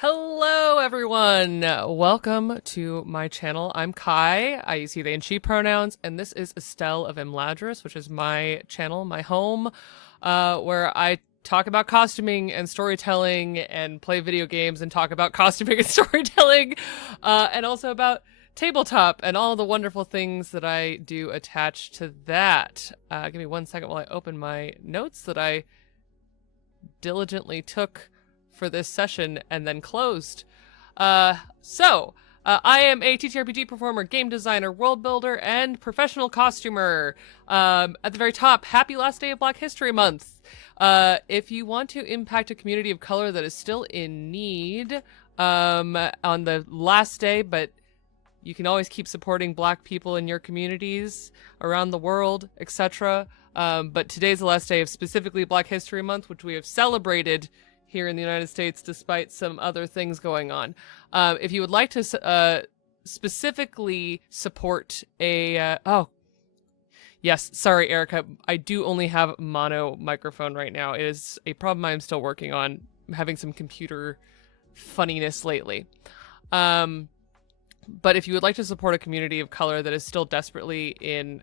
Hello, everyone. Welcome to my channel. I'm Kai. I use he, they, and she pronouns, and this is EstelofImladris, which is my channel, my home, where I talk about costuming and storytelling and play video games and talk about costuming and storytelling, and also about tabletop and all the wonderful things that I do attached to that. Give me 1 second while I open my notes that I diligently took for this session and then closed. I am a TTRPG performer, game designer, world builder, and professional costumer. At the very top, happy last day of Black History Month. If you want to impact a community of color that is still in need on the last day, but you can always keep supporting Black people in your communities around the world, etc. But today's the last day of specifically Black History Month, which we have celebrated here in the United States, despite some other things going on. If you would like to specifically support a... yes, sorry, Erica. I do only have mono microphone right now. It is a problem I'm still working on. I'm having some computer funniness lately. But if you would like to support a community of color that is still desperately in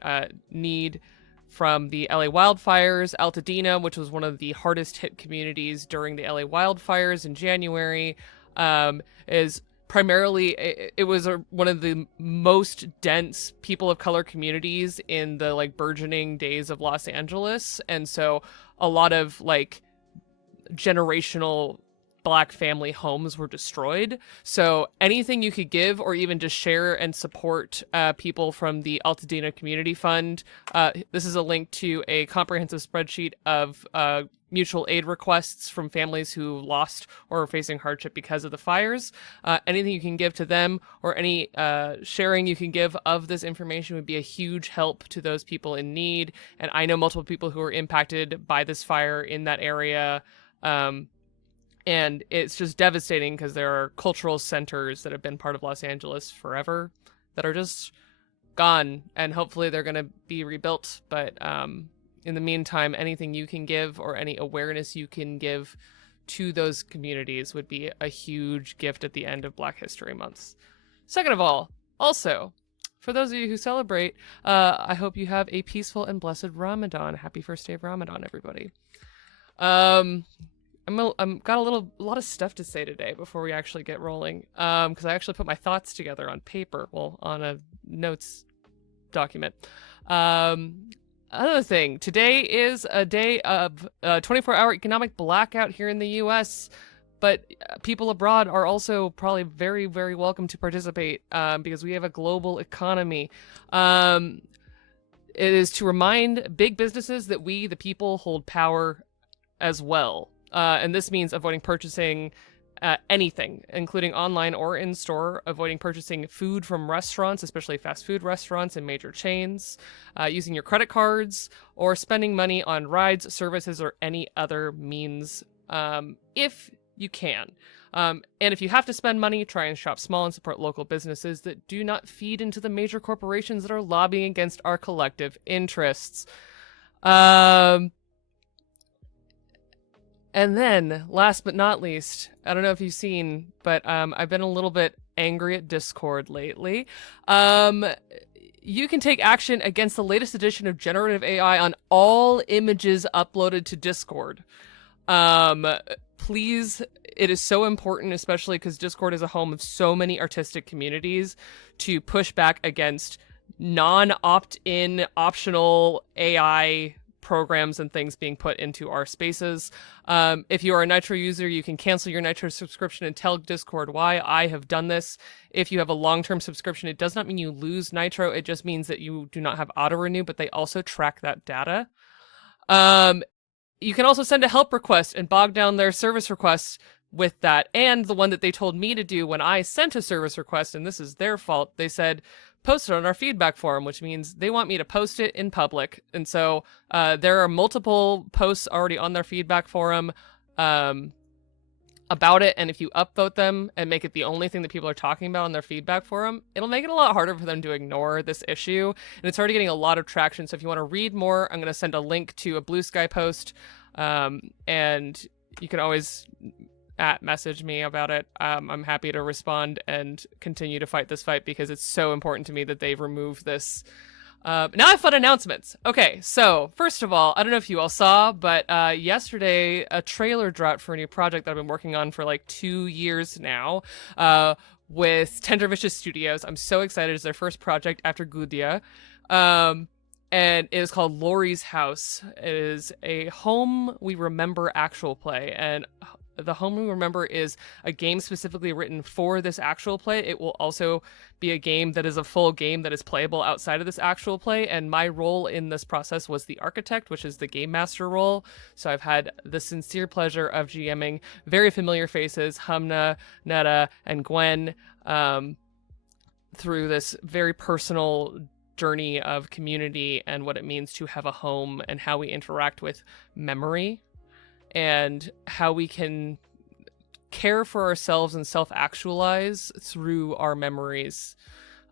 need from the LA wildfires, Altadena, which was one of the hardest hit communities during the LA wildfires in January, is primarily, it was one of the most dense people of color communities in the burgeoning days of Los Angeles. And so a lot of generational Black family homes were destroyed. So anything you could give or even just share and support people from the Altadena Community Fund. This is a link to a comprehensive spreadsheet of mutual aid requests from families who lost or are facing hardship because of the fires. Anything you can give to them or any sharing you can give of this information would be a huge help to those people in need. And I know multiple people who were impacted by this fire in that area. And it's just devastating because there are cultural centers that have been part of Los Angeles forever that are just gone, and hopefully they're going to be rebuilt. But in the meantime, anything you can give or any awareness you can give to those communities would be a huge gift at the end of Black History Month. Second of all, also, for those of you who celebrate, I hope you have a peaceful and blessed Ramadan. Happy first day of Ramadan, everybody. I'm got a lot of stuff to say today before we actually get rolling. Because I actually put my thoughts together on paper, well, on a notes document. Another thing, today is a day of 24-hour economic blackout here in the U.S., but people abroad are also probably very, very welcome to participate because we have a global economy. It is to remind big businesses that we, the people, hold power as well. And this means avoiding purchasing anything, including online or in-store, avoiding purchasing food from restaurants, especially fast food restaurants and major chains, using your credit cards, or spending money on rides, services, or any other means if you can. And if you have to spend money, try and shop small and support local businesses that do not feed into the major corporations that are lobbying against our collective interests. And then, last but not least, I don't know if you've seen, but I've been a little bit angry at Discord lately. You can take action against the latest edition of generative AI on all images uploaded to Discord. Please, it is so important, especially because Discord is a home of so many artistic communities, to push back against non-opt-in optional AI programs and things being put into our spaces. If you are a Nitro user, you can cancel your Nitro subscription and tell Discord why. I have done this. If you have a long-term subscription, it does not mean you lose Nitro. It just means that you do not have auto-renew, but they also track that data. You can also send a help request and bog down their service requests with that. And the one that they told me to do when I sent a service request, and this is their fault, they said, post it on our feedback forum, which means they want me to post it in public. And so there are multiple posts already on their feedback forum about it. And if you upvote them and make it the only thing that people are talking about on their feedback forum, it'll make it a lot harder for them to ignore this issue. And it's already getting a lot of traction. So if you want to read more, I'm going to send a link to a Blue Sky post. And you can always message me about it. I'm happy to respond and continue to fight this fight because it's so important to me that they've removed this. Now I have fun announcements. Okay, so first of all, I don't know if you all saw, but yesterday a trailer dropped for a new project that I've been working on for like 2 years now with Tender Vicious Studios. I'm so excited. It's their first project after Gudia. And it is called Laurie's House. It is a Home We Remember actual play, and the Home We Remember is a game specifically written for this actual play. It will also be a game that is a full game that is playable outside of this actual play, and my role in this process was the architect, which is the game master role. So I've had the sincere pleasure of GMing very familiar faces, Humna, Netta, and Gwen, through this very personal journey of community and what it means to have a home and how we interact with memory and how we can care for ourselves and self-actualize through our memories.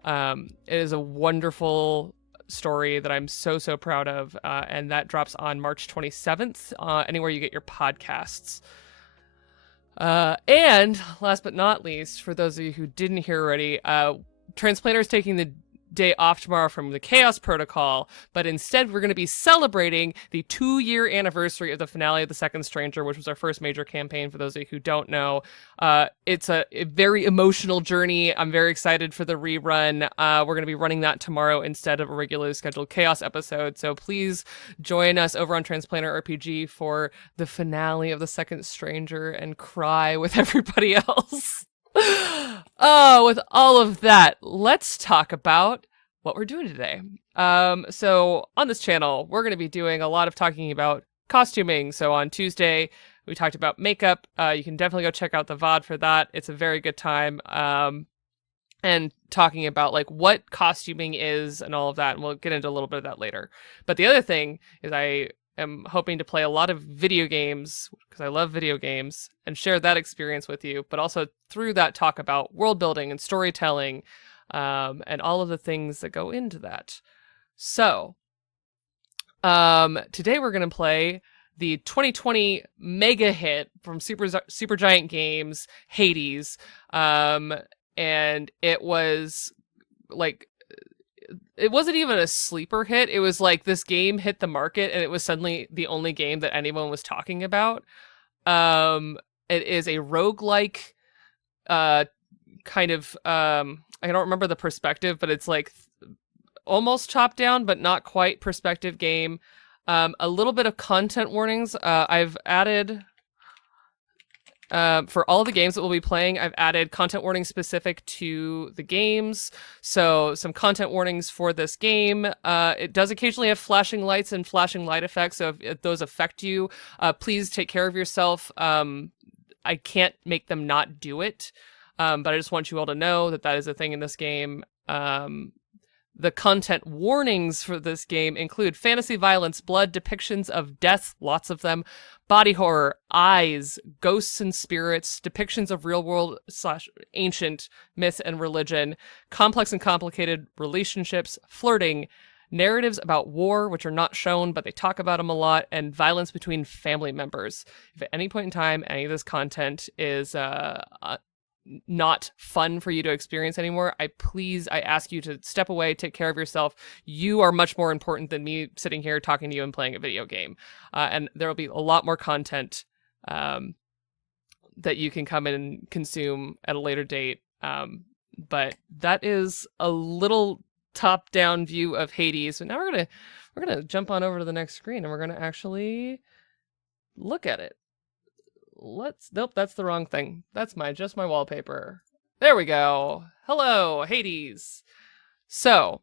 It is a wonderful story that I'm so proud of, and that drops on March 27th, anywhere you get your podcasts. And last but not least, for those of you who didn't hear already, Transplanter's taking the day off tomorrow from the Chaos Protocol, but instead we're going to be celebrating the 2-year anniversary of the finale of The Second Stranger, which was our first major campaign. For those of you who don't know, it's a very emotional journey. I'm very excited for the rerun. We're going to be running that tomorrow instead of a regularly scheduled Chaos episode, so please join us over on Transplanter RPG for the finale of The Second Stranger and cry with everybody else. Oh, with all of that, let's talk about what we're doing today. So on this channel, we're going to be doing a lot of talking about costuming. So on Tuesday, we talked about makeup. You can definitely go check out the VOD for that. It's a very good time. And talking about like what costuming is and all of that. And we'll get into a little bit of that later. But the other thing is I'm hoping to play a lot of video games because I love video games and share that experience with you, but also through that talk about world building and storytelling, and all of the things that go into that. So today we're going to play the 2020 mega hit from Supergiant Games, Hades. And it was like, it wasn't even a sleeper hit. It was like this game hit the market and it was suddenly the only game that anyone was talking about. It is a roguelike kind of, I don't remember the perspective, but it's like almost top down, but not quite perspective game. A little bit of content warnings. I've added, for all the games that we'll be playing, I've added content warnings specific to the games. So some content warnings for this game. It does occasionally have flashing lights and flashing light effects. So if those affect you, please take care of yourself. I can't make them not do it. But I just want you all to know that that is a thing in this game. The content warnings for this game include fantasy violence, blood, depictions of death, lots of them, body horror, eyes, ghosts and spirits, depictions of real-world / ancient myth and religion, complex and complicated relationships, flirting, narratives about war, which are not shown, but they talk about them a lot, and violence between family members. If at any point in time any of this content is not fun for you to experience anymore, I ask you to step away, take care of yourself. You are much more important than me sitting here talking to you and playing a video game. And there will be a lot more content that you can come in and consume at a later date. But that is a little top-down view of Hades. So now we're gonna jump on over to the next screen and we're gonna actually look at it. Nope, that's the wrong thing. That's just my wallpaper. There we go. Hello, Hades. So,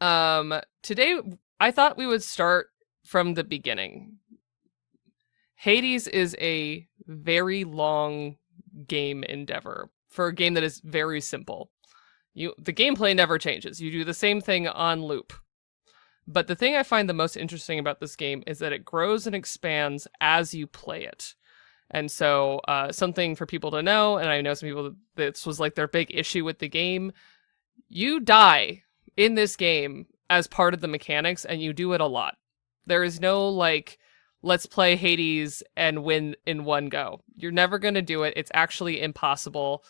today I thought we would start from the beginning. Hades is a very long game endeavor for a game that is very simple. The gameplay never changes. You do the same thing on loop. But the thing I find the most interesting about this game is that it grows and expands as you play it. And so something for people to know, and I know some people, this was like their big issue with the game, you die in this game as part of the mechanics, and you do it a lot. There is no like let's play Hades and win in one go. You're never going to do it. It's actually impossible.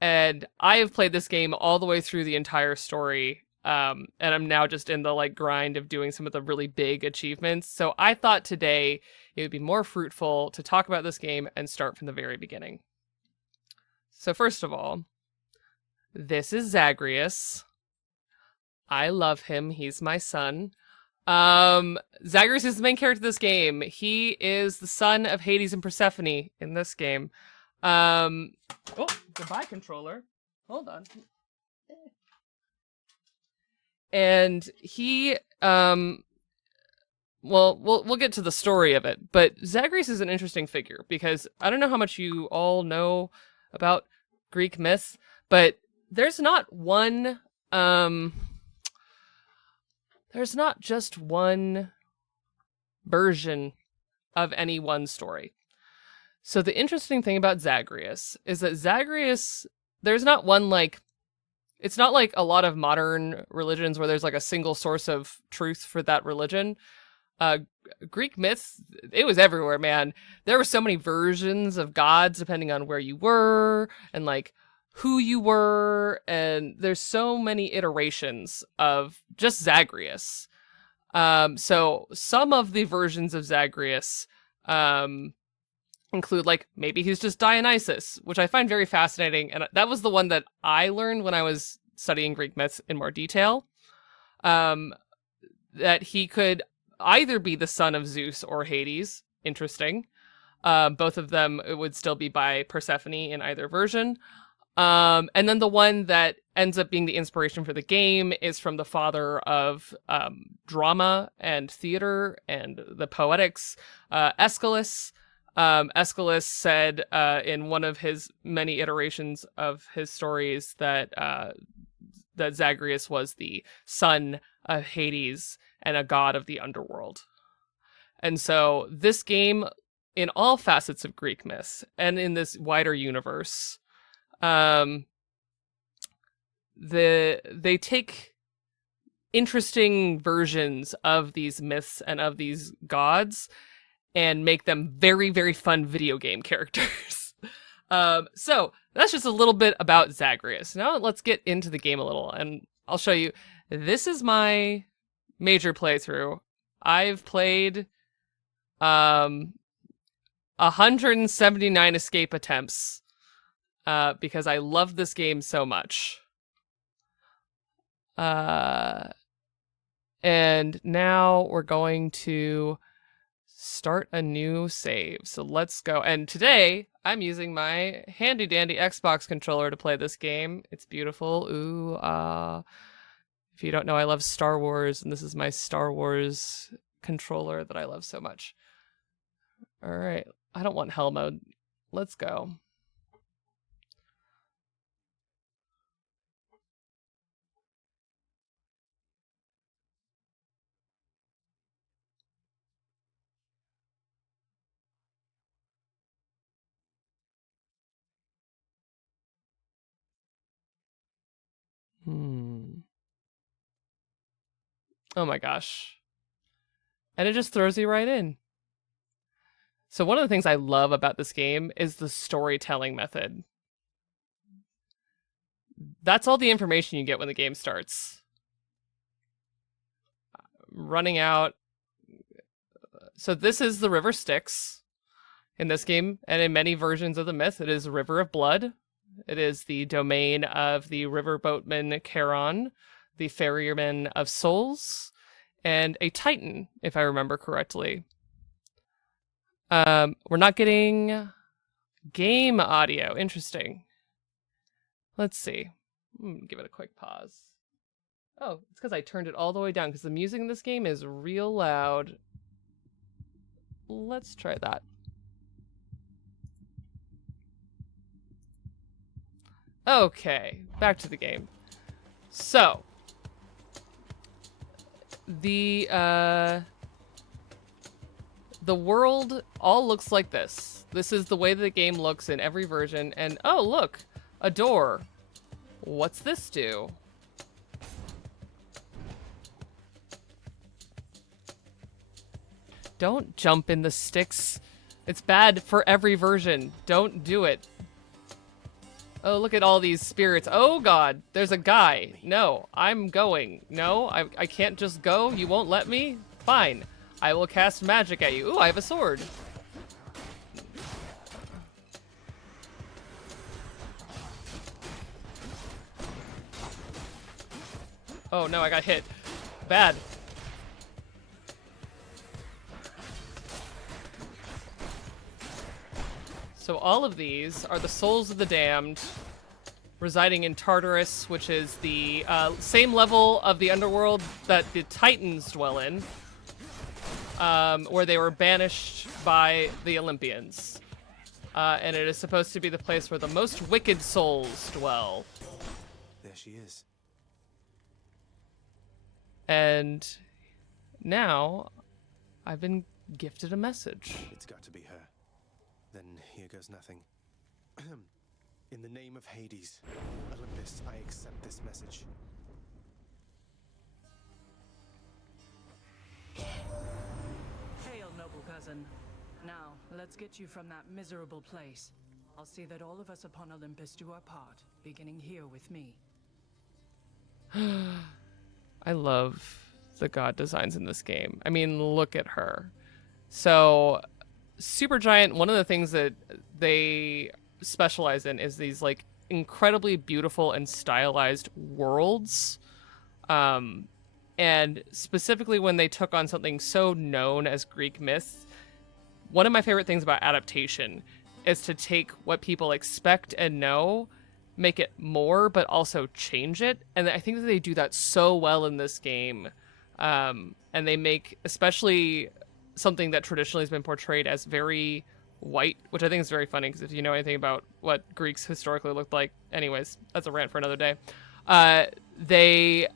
And I have played this game all the way through the entire story. And I'm now just in the like grind of doing some of the really big achievements. So I thought today it would be more fruitful to talk about this game and start from the very beginning. So first of all, this is Zagreus. I love him. He's my son. Zagreus is the main character of this game. He is the son of Hades and Persephone in this game. Oh, goodbye, controller. Hold on. And he, well, we'll get to the story of it, but Zagreus is an interesting figure because I don't know how much you all know about Greek myths, but there's not one, there's not just one version of any one story. So the interesting thing about Zagreus is that Zagreus, there's not one like, it's not like a lot of modern religions where there's like a single source of truth for that religion. Greek myths, it was everywhere, man. There were so many versions of gods depending on where you were and like who you were, and there's so many iterations of just Zagreus. So some of the versions of Zagreus include like maybe he's just Dionysus, which I find very fascinating, and that was the one that I learned when I was studying Greek myths in more detail. That he could either be the son of Zeus or Hades. Interesting. Both of them would still be by Persephone in either version. And then the one that ends up being the inspiration for the game is from the father of drama and theater and the poetics, Aeschylus. Aeschylus said in one of his many iterations of his stories that that Zagreus was the son of Hades and a god of the underworld. And so this game, in all facets of Greek myths and in this wider universe, they take interesting versions of these myths and of these gods and make them very, very fun video game characters. So that's just a little bit about Zagreus. Now let's get into the game a little, and I'll show you. This is my major playthrough. I've played 179 escape attempts because I love this game so much. And now we're going to start a new save. So let's go. And today I'm using my handy dandy Xbox controller to play this game. It's beautiful. Ooh, if you don't know, I love Star Wars, and this is my Star Wars controller that I love so much. All right. I don't want hell mode. Let's go. Oh my gosh. And it just throws you right in. So one of the things I love about this game is the storytelling method. That's all the information you get when the game starts. Running out. So this is the River Styx in this game, and in many versions of the myth, it is a river of blood. It is the domain of the riverboatman Charon, the ferryman of souls, and a Titan, if I remember correctly. We're not getting game audio. Interesting. Let's see. Give it a quick pause. Oh, it's because I turned it all the way down because the music in this game is real loud. Let's try that. Okay, back to the game. So, the world all looks like this. This is the way the game looks in every version. And oh, look, a door. What's this do? Don't jump in the sticks. It's bad for every version. Don't do it. Oh, look at all these spirits. Oh, God. There's a guy. No, I'm going. No, I can't just go. You won't let me? Fine. I will cast magic at you. Ooh, I have a sword. Oh, no, I got hit. Bad. So all of these are the souls of the damned residing in Tartarus, which is the same level of the underworld that the Titans dwell in, where they were banished by the Olympians. And it is supposed to be the place where the most wicked souls dwell. There she is. And now I've been gifted a message. It's got to be her. Then here goes nothing. In the name of Hades, Olympus, I accept this message. Hail, noble cousin. Now, let's get you from that miserable place. I'll see that all of us upon Olympus do our part, beginning here with me. I love the god designs in this game. I mean, look at her. So, Supergiant, one of the things that they specialize in is these like incredibly beautiful and stylized worlds. And specifically when they took on something so known as Greek myth, one of my favorite things about adaptation is to take what people expect and know, make it more, but also change it. And I think that they do that so well in this game. And they make, especially something that traditionally has been portrayed as very white, which I think is very funny, because if you know anything about what Greeks historically looked like, anyways, that's a rant for another day. They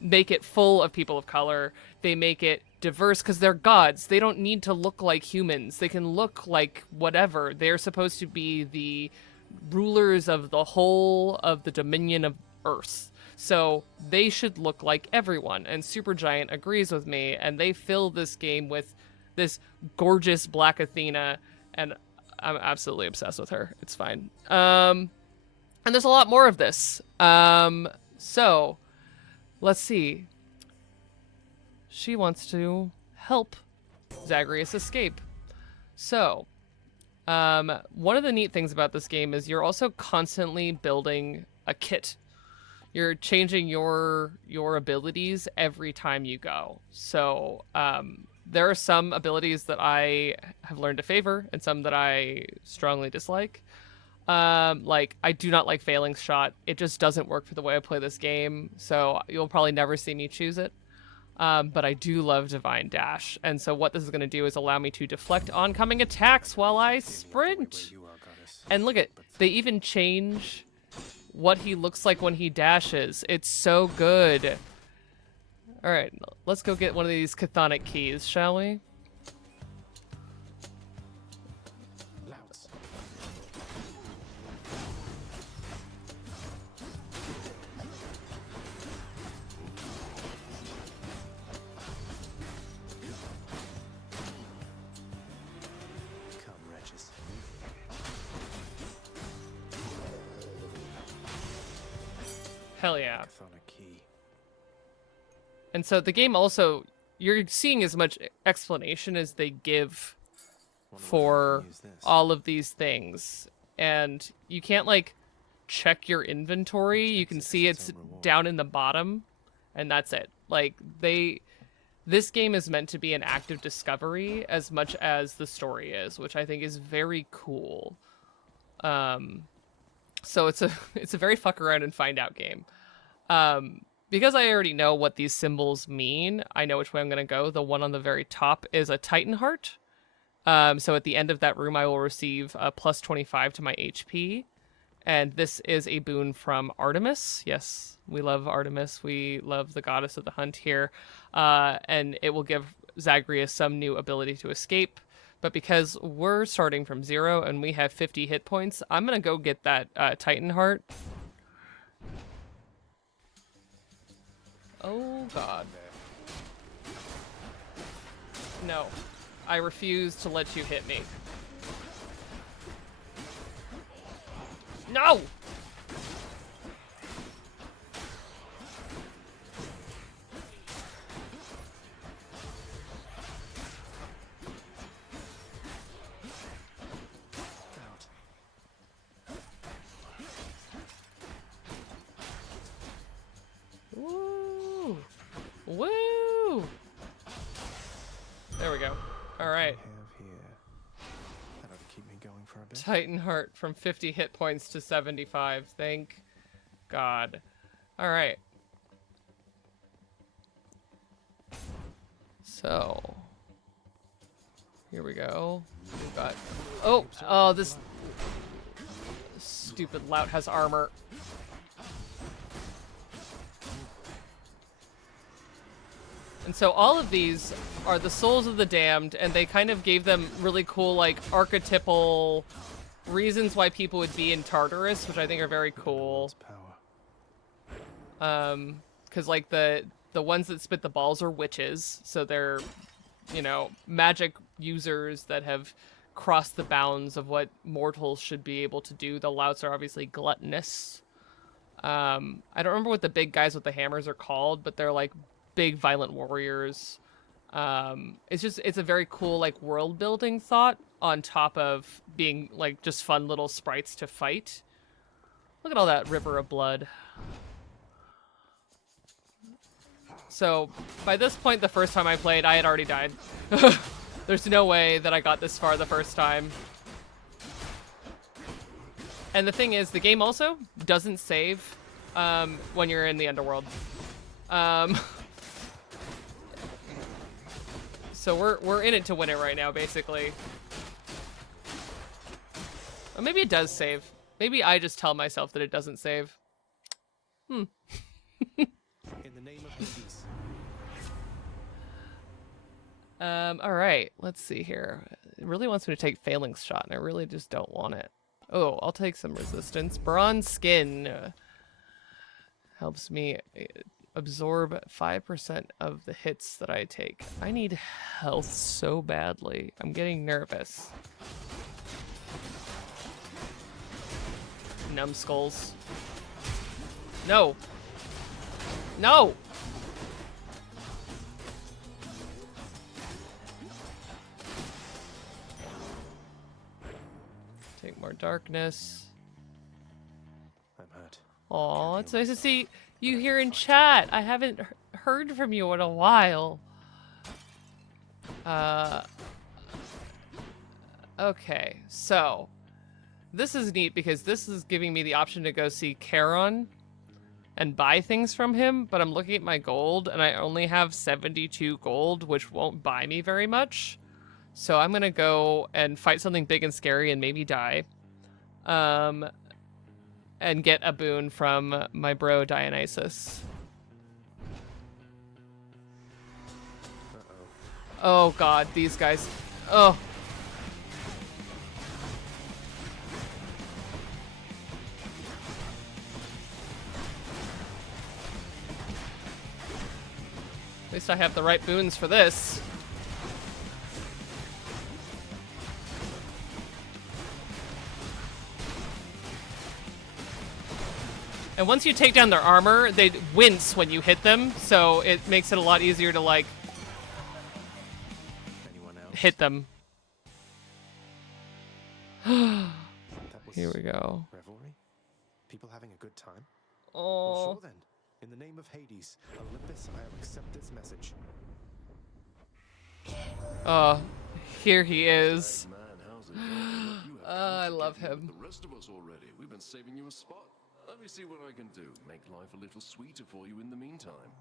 make it full of people of color. They make it diverse because they're gods. They don't need to look like humans. They can look like whatever. They're supposed to be the rulers of the whole of the dominion of Earth. So they should look like everyone. And Supergiant agrees with me, and they fill this game with this gorgeous Black Athena, and I'm absolutely obsessed with her. It's fine. And there's a lot more of this. So let's see. She wants to help Zagreus escape. So, one of the neat things about this game is you're also constantly building a kit. You're changing your abilities every time you go. So, there are some abilities that I have learned to favor and some that I strongly dislike. Like, I do not like Failing Shot. It just doesn't work for the way I play this game, so you'll probably never see me choose it. But I do love Divine Dash, and so what this is going to do is allow me to deflect oncoming attacks while I sprint. And look at, they even change what he looks like when he dashes. It's so good. All right, let's go get one of these chthonic keys, shall we? Hell yeah. And so the game also, you're seeing as much explanation as they give for all of these things. And you can't, like, check your inventory. You can see it's down in the bottom, and that's it. Like, this game is meant to be an active discovery as much as the story is, which I think is very cool. So it's a very fuck around and find out game. Because I already know what these symbols mean, I know which way I'm going to go. The one on the very top is a Titan heart. So at the end of that room, I will receive a plus 25 to my HP. And this is a boon from Artemis. Yes, we love Artemis. We love the goddess of the hunt here. And it will give Zagreus some new ability to escape. But because we're starting from 0 and we have 50 hit points, I'm going to go get that Titan heart. Oh, God. No. I refuse to let you hit me. No! Woo! Woo! There we go. All right. That ought to keep me going for a bit. Titan heart from 50 hit points to 75. Thank God. All right. So here we go. We've got. Oh, this stupid lout has armor. And so all of these are the souls of the damned, and they kind of gave them really cool, like, archetypal reasons why people would be in Tartarus, which I think are very cool. Because, like, the ones that spit the balls are witches, so they're, you know, magic users that have crossed the bounds of what mortals should be able to do. The louts are obviously gluttonous. I don't remember what the big guys with the hammers are called, but they're, like, big violent warriors. It's a very cool, like, world building thought on top of being, like, just fun little sprites to fight. Look at all that river of blood. So by this point, the first time I played, I had already died. There's no way that I got this far the first time. And the thing is, the game also doesn't save when you're in the underworld. So we're in it to win it right now, basically. Or maybe it does save. Maybe I just tell myself that it doesn't save. In the name of Hades. All right, let's see here. It really wants me to take Phalanx Shot, and I really just don't want it. Oh, I'll take some resistance. Bronze Skin helps me absorb 5% of the hits that I take. I need health so badly. I'm getting nervous. Numbskulls. No. No! Take more darkness. I'm hurt. Aw, it's nice to see you here in chat. I haven't heard from you in a while. Okay, so this is neat because this is giving me the option to go see Charon and buy things from him, but I'm looking at my gold and I only have 72 gold, which won't buy me very much. So I'm gonna go and fight something big and scary and maybe die. And get a boon from my bro Dionysus. Oh god, these guys. Oh. At least I have the right boons for this. And once you take down their armor, they wince when you hit them, so it makes it a lot easier to, like, hit them. Here we go. Revelry? People having a good time? Oh. Well, sure then. In the name of Hades, Olympus, I'll accept this message. Here he is. Man, how's it going? You have I come to love get him. with the rest of us already. We've been saving you a spot. Let me see what I can do. Make life a little sweeter for you in the meantime.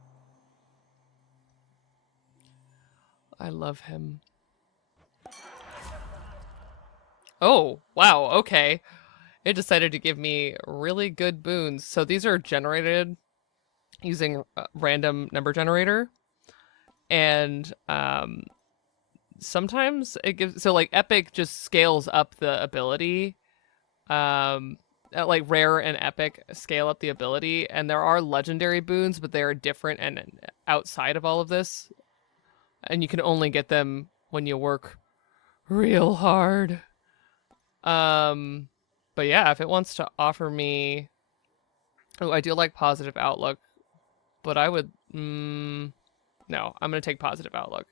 I love him. Oh, wow, okay. It decided to give me really good boons. So these are generated using random number generator. And sometimes it gives, so like epic just scales up the ability. Like rare and epic scale up the ability, and there are legendary boons, but they are different and outside of all of this, and you can only get them when you work real hard. But yeah, if it wants to offer me... Oh, I do like positive outlook, but I would... no, I'm going to take positive outlook.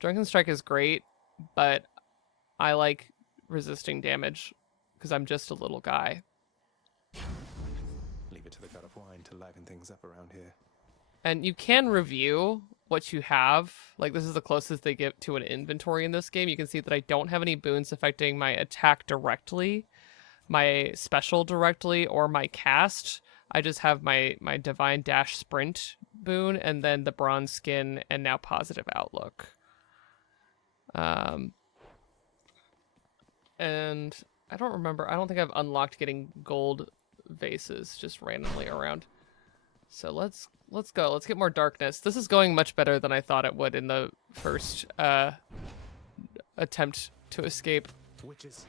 Drunken Strike is great, but I like resisting damage because I'm just a little guy. Leave it to the god of wine to liven things up around here. And you can review what you have. Like, this is the closest they get to an inventory in this game. You can see that I don't have any boons affecting my attack directly, my special directly, or my cast. I just have my Divine Dash Sprint boon, and then the Bronze Skin, and now Positive Outlook. And I don't remember. I don't think I've unlocked getting gold vases just randomly around. So let's go. Let's get more darkness. This is going much better than I thought it would in the first attempt to escape. Witches.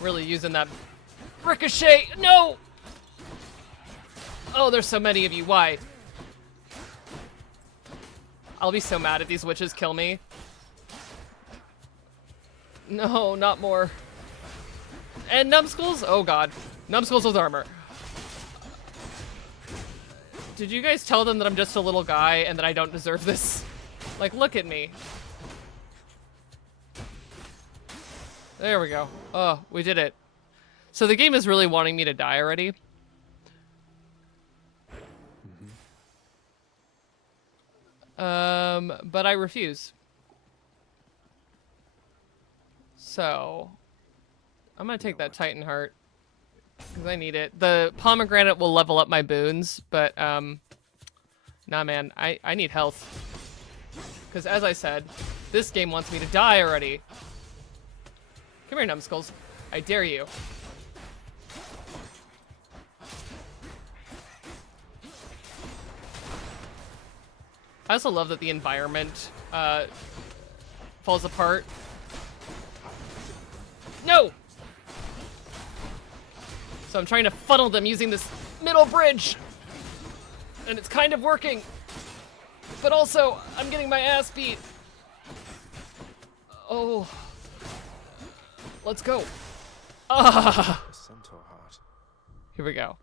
Really using that ricochet. No! Oh, there's so many of you. Why? I'll be so mad if these witches kill me. No, not more. And numbskulls? Oh god. Numbskulls with armor. Did you guys tell them that I'm just a little guy and that I don't deserve this? Like, look at me. There we go. Oh, we did it. So the game is really wanting me to die already. But I refuse. So, I'm gonna take that Titan Heart, because I need it. The pomegranate will level up my boons, but, nah man, I need health. Because as I said, this game wants me to die already. Come here, numbskulls. I dare you. I also love that the environment falls apart. No! So I'm trying to funnel them using this middle bridge. And it's kind of working. But also, I'm getting my ass beat. Oh. Let's go. Ah! Centaur heart. Here we go.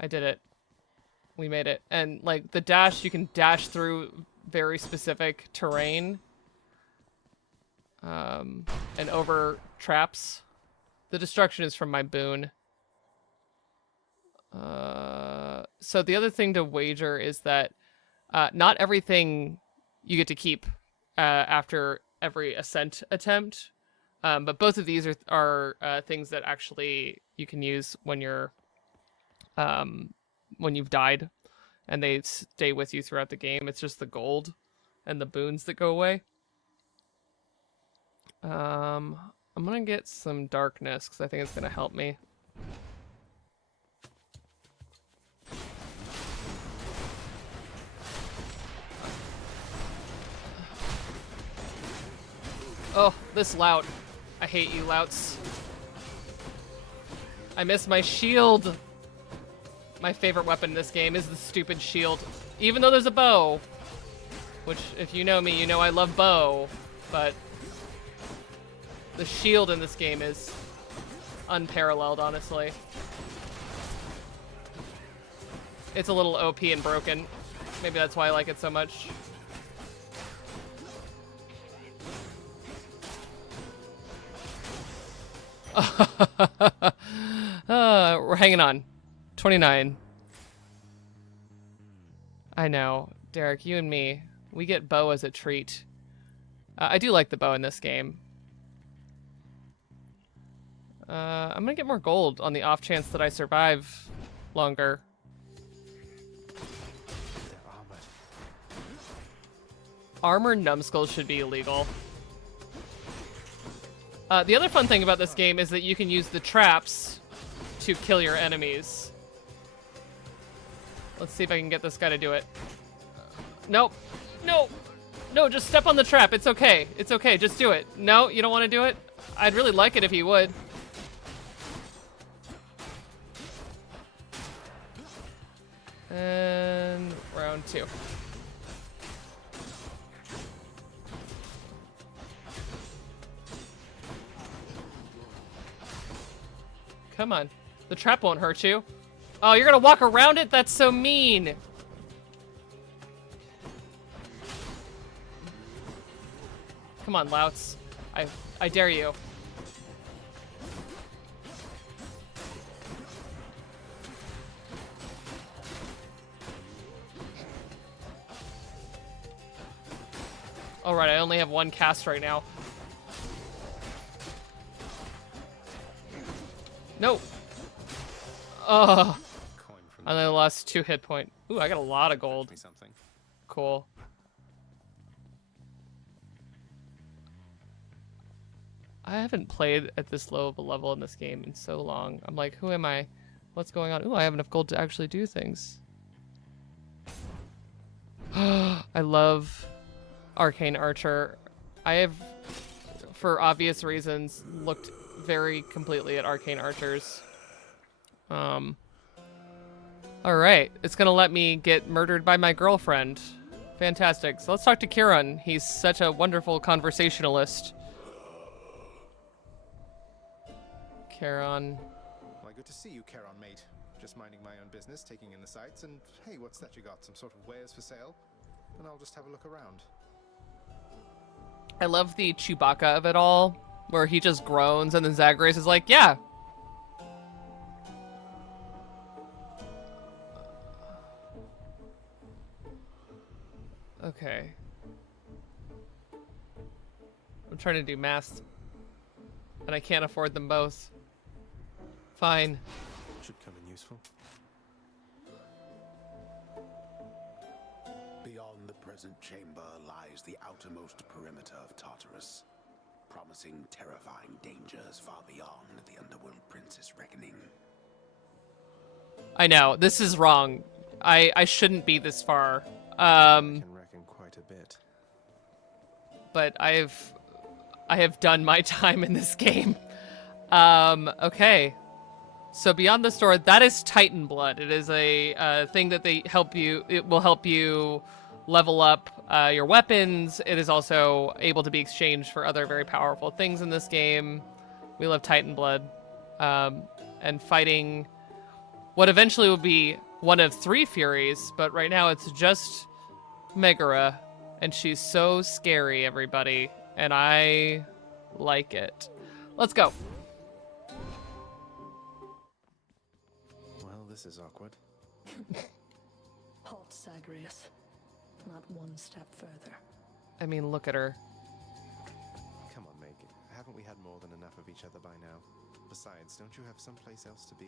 I did it. We made it. And, like, the dash, you can dash through very specific terrain. And over traps. The destruction is from my boon. So the other thing to wager is that not everything you get to keep after every Ascent attempt. But both of these are things that actually you can use when you're... when you've died, and they stay with you throughout the game. It's just the gold and the boons that go away. I'm gonna get some darkness, because I think it's gonna help me. Oh, this lout. I hate you, louts. I miss my shield. My favorite weapon in this game is the stupid shield. Even though there's a bow. Which, if you know me, you know I love bow. But the shield in this game is unparalleled, honestly. It's a little OP and broken. Maybe that's why I like it so much. We're hanging on. 29. I know. Derek, you and me, we get bow as a treat. I do like the bow in this game. I'm gonna get more gold on the off chance that I survive longer. They're armored. Armored numbskulls should be illegal. The other fun thing about this game is that you can use the traps to kill your enemies. Let's see if I can get this guy to do it. Nope. No! No, just step on the trap. It's okay. It's okay. Just do it. No, you don't want to do it? I'd really like it if you would. And round 2. Come on. The trap won't hurt you. Oh, you're gonna walk around it? That's so mean. Come on, Louts. I dare you. Alright, I only have 1 cast right now. No. Oh. I only lost 2 hit point. Ooh, I got a lot of gold. Cool. I haven't played at this low of a level in this game in so long. I'm like, who am I? What's going on? Ooh, I have enough gold to actually do things. I love Arcane Archer. I have, for obvious reasons, looked very completely at Arcane Archers. Alright, it's gonna let me get murdered by my girlfriend. Fantastic. So let's talk to Kieran. He's such a wonderful conversationalist. Kieran. Why, good to see you, Charon, mate. Just minding my own business, taking in the sights, and hey, what's that you got? Some sort of wares for sale? And I'll just have a look around. I love the Chewbacca of it all, where he just groans and then Zagreus is like, yeah. Okay. I'm trying to do math, and I can't afford them both. Fine. Should come in useful. Beyond the present chamber lies the outermost perimeter of Tartarus, promising terrifying dangers far beyond the Underworld Princess reckoning. I know, this is wrong. I shouldn't be this far. I can reckon quite a bit. But I have done my time in this game. Okay. So beyond the store, that is Titan blood. It is a thing that it will help you level up your weapons. It is also able to be exchanged for other very powerful things in this game. We love Titan blood. And fighting what eventually will be one of 3 Furies, but right now it's just Megara. And she's so scary, everybody. And I like it. Let's go. Well, this is awkward. Halt, Zagreus. Not one step further. I mean, look at her. Come on, Meg. Haven't we had more than enough of each other by now? Besides, don't you have someplace else to be?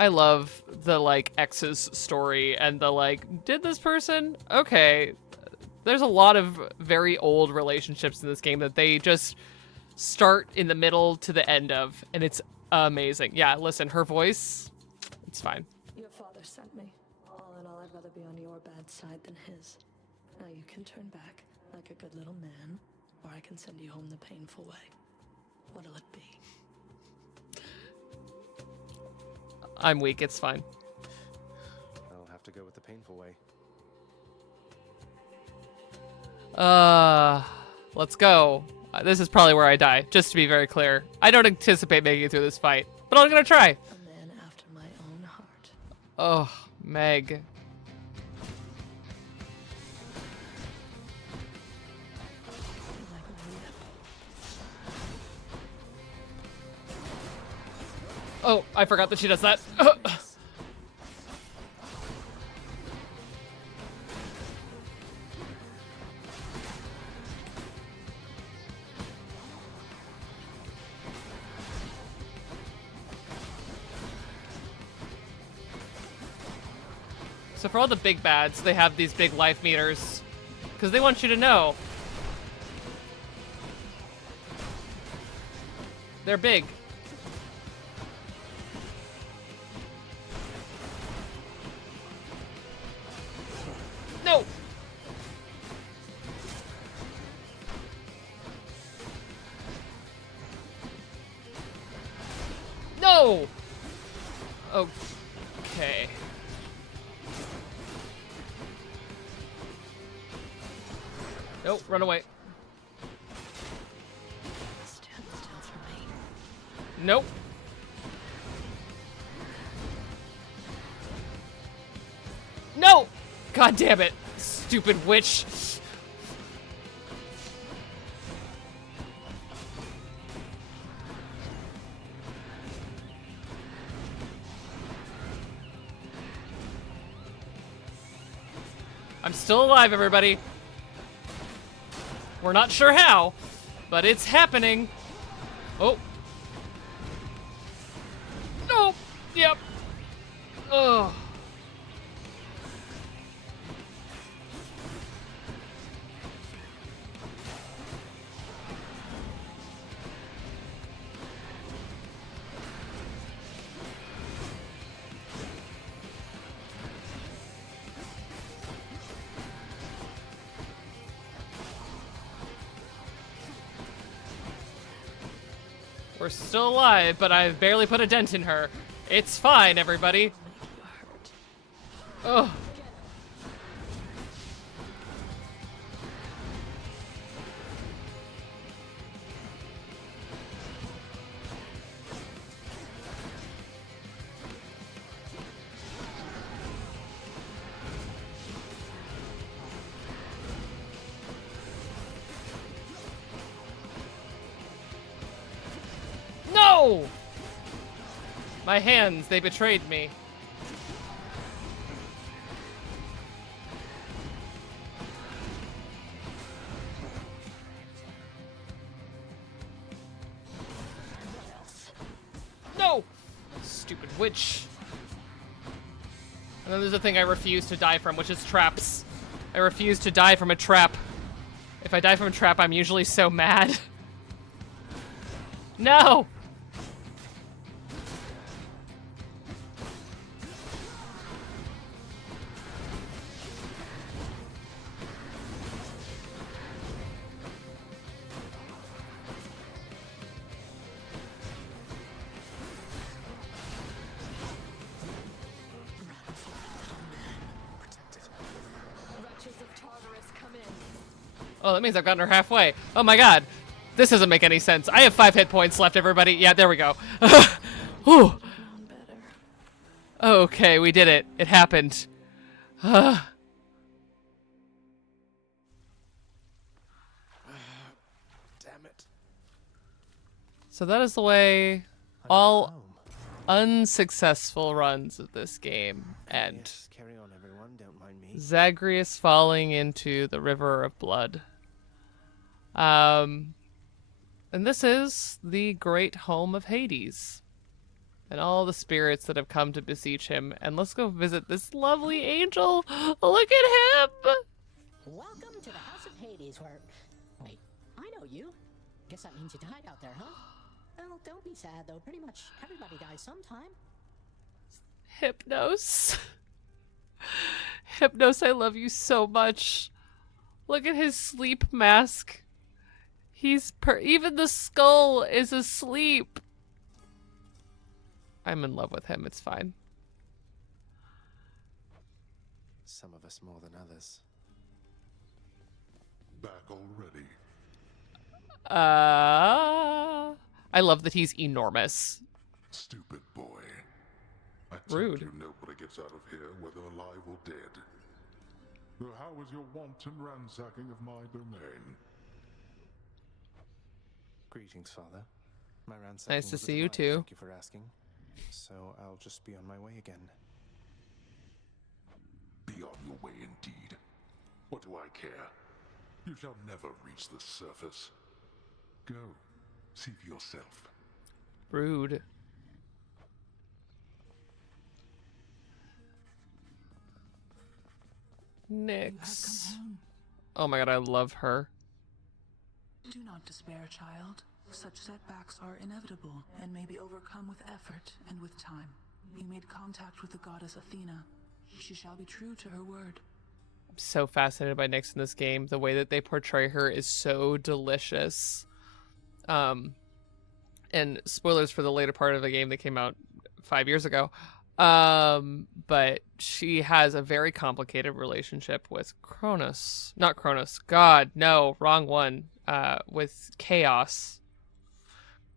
I love the, like, ex's story and the, like, did this person? Okay. There's a lot of very old relationships in this game that they just start in the middle to the end of, and it's amazing. Yeah, listen, her voice, it's fine. Your father sent me. All in all, I'd rather be on your bad side than his. Now you can turn back like a good little man, or I can send you home the painful way. What'll it be? I'm weak, it's fine. I'll have to go with the painful way. Let's go. This is probably where I die, just to be very clear. I don't anticipate making it through this fight, but I'm gonna try. A man after my own heart. Oh, Meg. Like my lip. Oh, I forgot that she does that. So for all the big bads, they have these big life meters because they want you to know. They're big. No! Okay. Nope, run away. Stand still for me. Nope. No! God damn it. Stupid witch. I'm still alive, everybody. We're not sure how, but it's happening. Oh. No. Yep. Ugh. We're still alive, but I've barely put a dent in her. It's fine, everybody. Make you hurt. Ugh. No! My hands, they betrayed me. No! Stupid witch. And then there's a thing I refuse to die from, which is traps. I refuse to die from a trap. If I die from a trap, I'm usually so mad. No! Run for it, little man. Protected. Wretches of Tartarus, come in. Oh, that means I've gotten her halfway. Oh my god. This doesn't make any sense. I have 5 hit points left, everybody. Yeah, there we go. Whew. Known better. Okay, we did it. It happened. Damn it. So that is the way I'm all home. unsuccessful runs of this game end. Yes, carry on, everyone. Don't mind me. Zagreus falling into the river of blood. And this is the great home of Hades. And all the spirits that have come to beseech him. And let's go visit this lovely angel. Look at him! Welcome to the House of Hades, where... Wait, I know you. Guess that means you died out there, huh? Well, don't be sad, though. Pretty much everybody dies sometime. Hypnos. Hypnos, I love you so much. Look at his sleep mask. Even the skull is asleep. I'm in love with him. It's fine. Some of us more than others. Back already. I love that he's enormous. Stupid boy. I told Rude. you nobody gets out of here, whether alive or dead. So how was your wanton ransacking of my domain? Greetings, Father. My ransacking Nice to was a see you delight, too. Thank you for asking. So I'll just be on my way again. Be on your way indeed. What do I care? You shall never reach the surface. Go. See for yourself. Rude. Nyx. Oh my god, I love her. Do not despair, child. Such setbacks are inevitable and may be overcome with effort and with time. You made contact with the goddess Athena. She shall be true to her word. I'm so fascinated by Nyx in this game. The way that they portray her is so delicious. And spoilers for the later part of the game that came out 5 years ago. But she has a very complicated relationship with Cronus. Not Cronus. God, no, wrong one. With Chaos,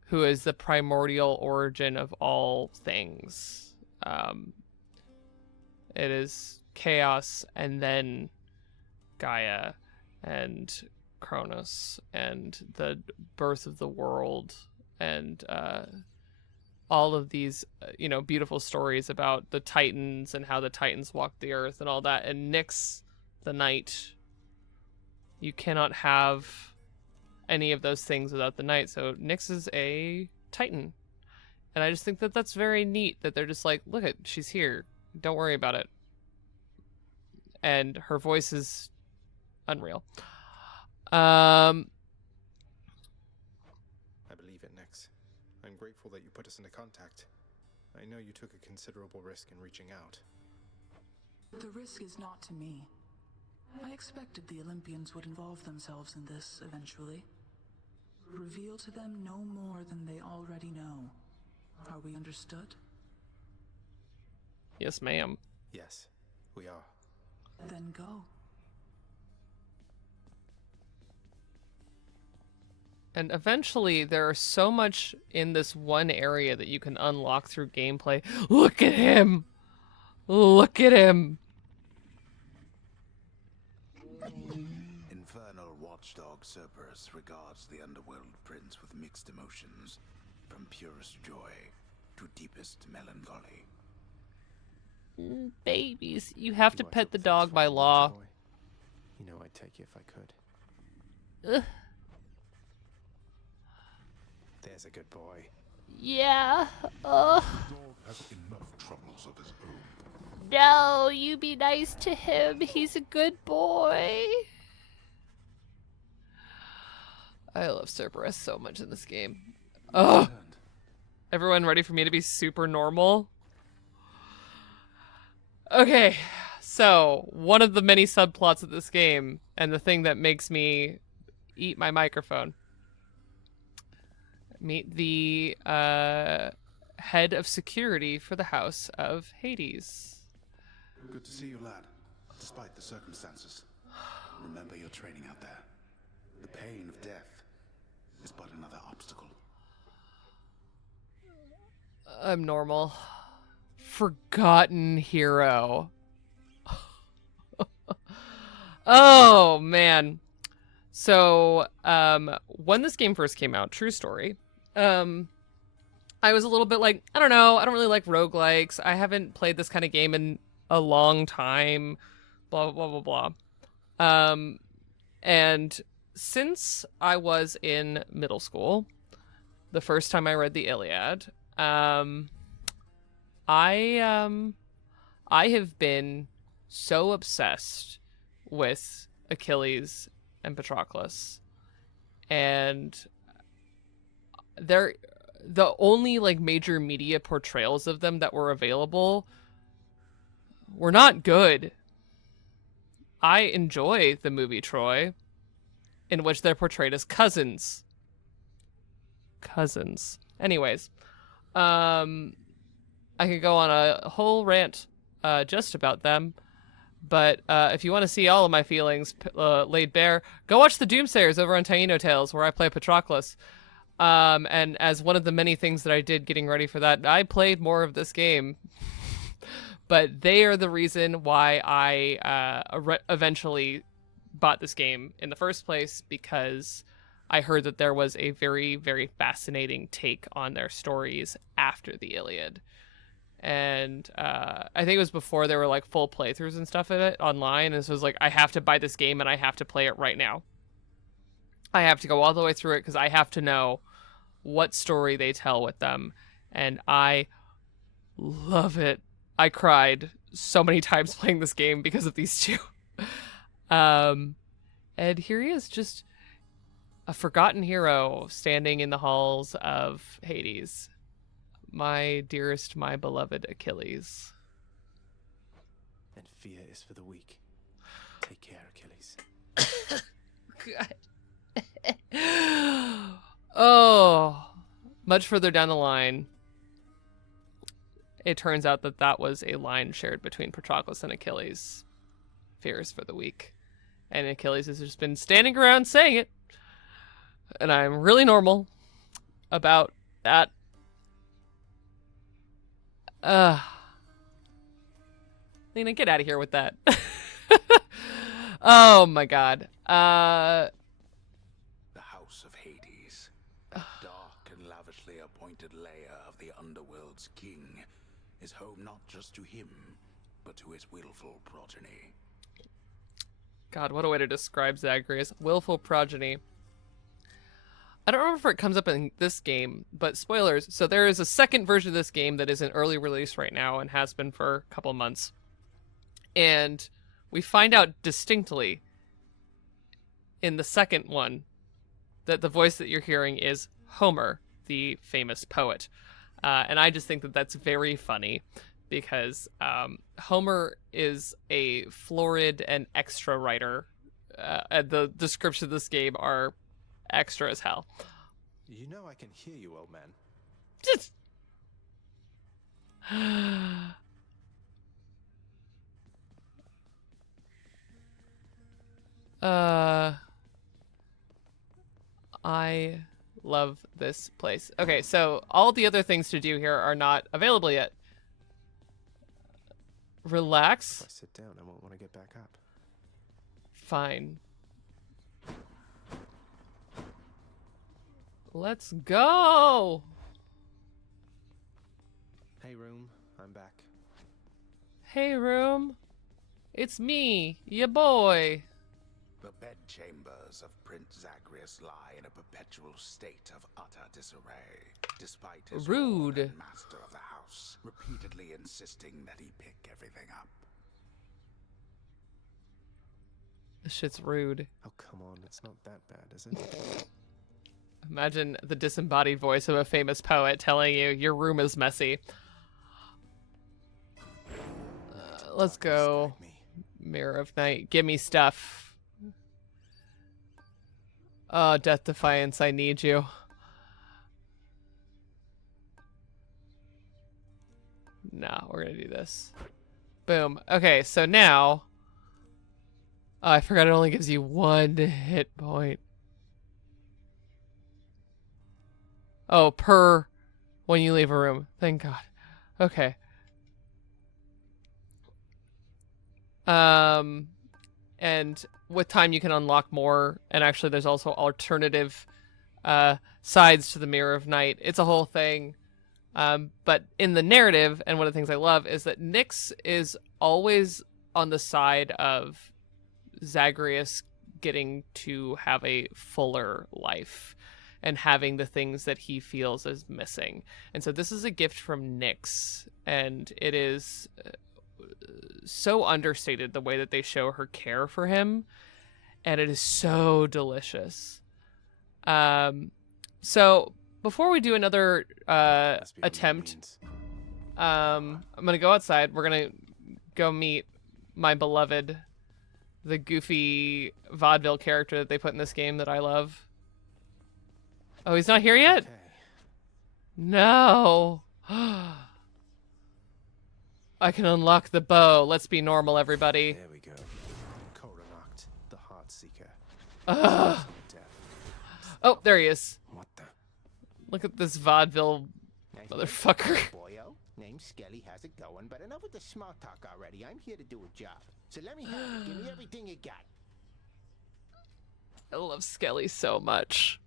who is the primordial origin of all things. It is Chaos and then Gaia and Cronus and the birth of the world and all of these, beautiful stories about the Titans and how the Titans walked the earth and all that. And Nyx, the Knight, you cannot have any of those things without the Knight. So Nyx is a Titan. And I just think that that's very neat that they're just like, look at, she's here. Don't worry about it. And her voice is unreal. I believe it, Nyx. I'm grateful that you put us into contact. I know you took a considerable risk in reaching out. The risk is not to me. I expected the Olympians would involve themselves in this eventually. Reveal to them no more than they already know. Are we understood? Yes, ma'am. Yes, we are. Then go. And eventually, there are so much in this one area that you can unlock through gameplay. Look at him! Look at him! Infernal watchdog Cerberus regards the underworld prince with mixed emotions, from purest joy to deepest melancholy. Babies, you have to pet the dog by law. You know I'd take you if I could. Ugh. There's a good boy. Yeah. The dog has enough troubles of his own. No, you be nice to him. He's a good boy. I love Cerberus so much in this game. Oh. Everyone ready for me to be super normal? Okay, so one of the many subplots of this game, and the thing that makes me eat my microphone. Meet the head of security for the House of Hades. Good to see you, lad, despite the circumstances. Remember your training out there. The pain of death is but another obstacle. I'm normal. Forgotten hero. Oh, man. So, when this game first came out, true story, I was a little bit like, I don't know, I don't really like roguelikes. I haven't played this kind of game in a long time, blah, blah, blah, blah, blah. And since I was in middle school, the first time I read the Iliad, I have been so obsessed with Achilles and Patroclus, and the only like major media portrayals of them that were available were not good. I enjoy the movie Troy, in which they're portrayed as cousins. Anyways, I could go on a whole rant just about them, but if you want to see all of my feelings laid bare, go watch the Doomsayers over on Taino Tales, where I play Patroclus. And as one of the many things that I did getting ready for that, I played more of this game. But they are the reason why I eventually bought this game in the first place, because I heard that there was a very, very fascinating take on their stories after the Iliad. And I think it was before there were like full playthroughs and stuff of it online. And so it was like, I have to buy this game and I have to play it right now. I have to go all the way through it because I have to know what story they tell with them. And I love it. I cried so many times playing this game because of these two. And here he is, just a forgotten hero standing in the halls of Hades. My dearest, my beloved Achilles. And fear is for the weak. Take care, Achilles. God. Oh, much further down the line, it turns out that that was a line shared between Patroclus and Achilles. Fears for the weak. And Achilles has just been standing around saying it. And I'm really normal about that. Lena, get out of here with that. Oh my god. The House of Hades. A dark and lavishly appointed lair of the Underworld's king is home not just to him, but to his willful progeny. God, what a way to describe Zagreus. Willful progeny. I don't remember if it comes up in this game, but spoilers. So there is a second version of this game that is in early release right now and has been for a couple months. And we find out distinctly in the second one that the voice that you're hearing is Homer, the famous poet. And I just think that that's very funny because Homer is a florid and extra writer. And the descriptions of this game are extra as hell. You know I can hear you, old man. Just... I love this place. Okay, so all the other things to do here are not available yet. Relax. If I sit down, I won't want to get back up. Fine. Let's go! Hey, room. I'm back. Hey, room. It's me, ya boy. The bedchambers of Prince Zagreus lie in a perpetual state of utter disarray, despite his Rude. lord and master of the house repeatedly insisting that he pick everything up. This shit's rude. Oh, come on. It's not that bad, is it? Imagine the disembodied voice of a famous poet telling you your room is messy. Let's go. Mirror of Night. Give me stuff. Oh, Death Defiance, I need you. No, we're gonna do this. Boom. Okay, so now... Oh, I forgot it only gives you 1 hit point. Oh, per when you leave a room. Thank God. Okay. And with time you can unlock more, and actually there's also alternative sides to the Mirror of Night. It's a whole thing. But in the narrative, and one of the things I love is that Nyx is always on the side of Zagreus getting to have a fuller life and having the things that he feels is missing. And so this is a gift from Nyx, and it is so understated the way that they show her care for him, and it is so delicious. So before we do another attempt, I'm gonna go outside. We're gonna go meet my beloved, the goofy vaudeville character that they put in this game that I love. Oh, he's not here yet? Okay. No. I can unlock the bow. Let's be normal, everybody. There we go. Coronacht, the Heart Seeker. Ugh. Death. Oh, there he is. What the? Look at this vaudeville motherfucker. Boyo, name's Skelly has it going, but enough with the small talk already. I'm here to do a job. So let me have it. Give me everything you got. I love Skelly so much.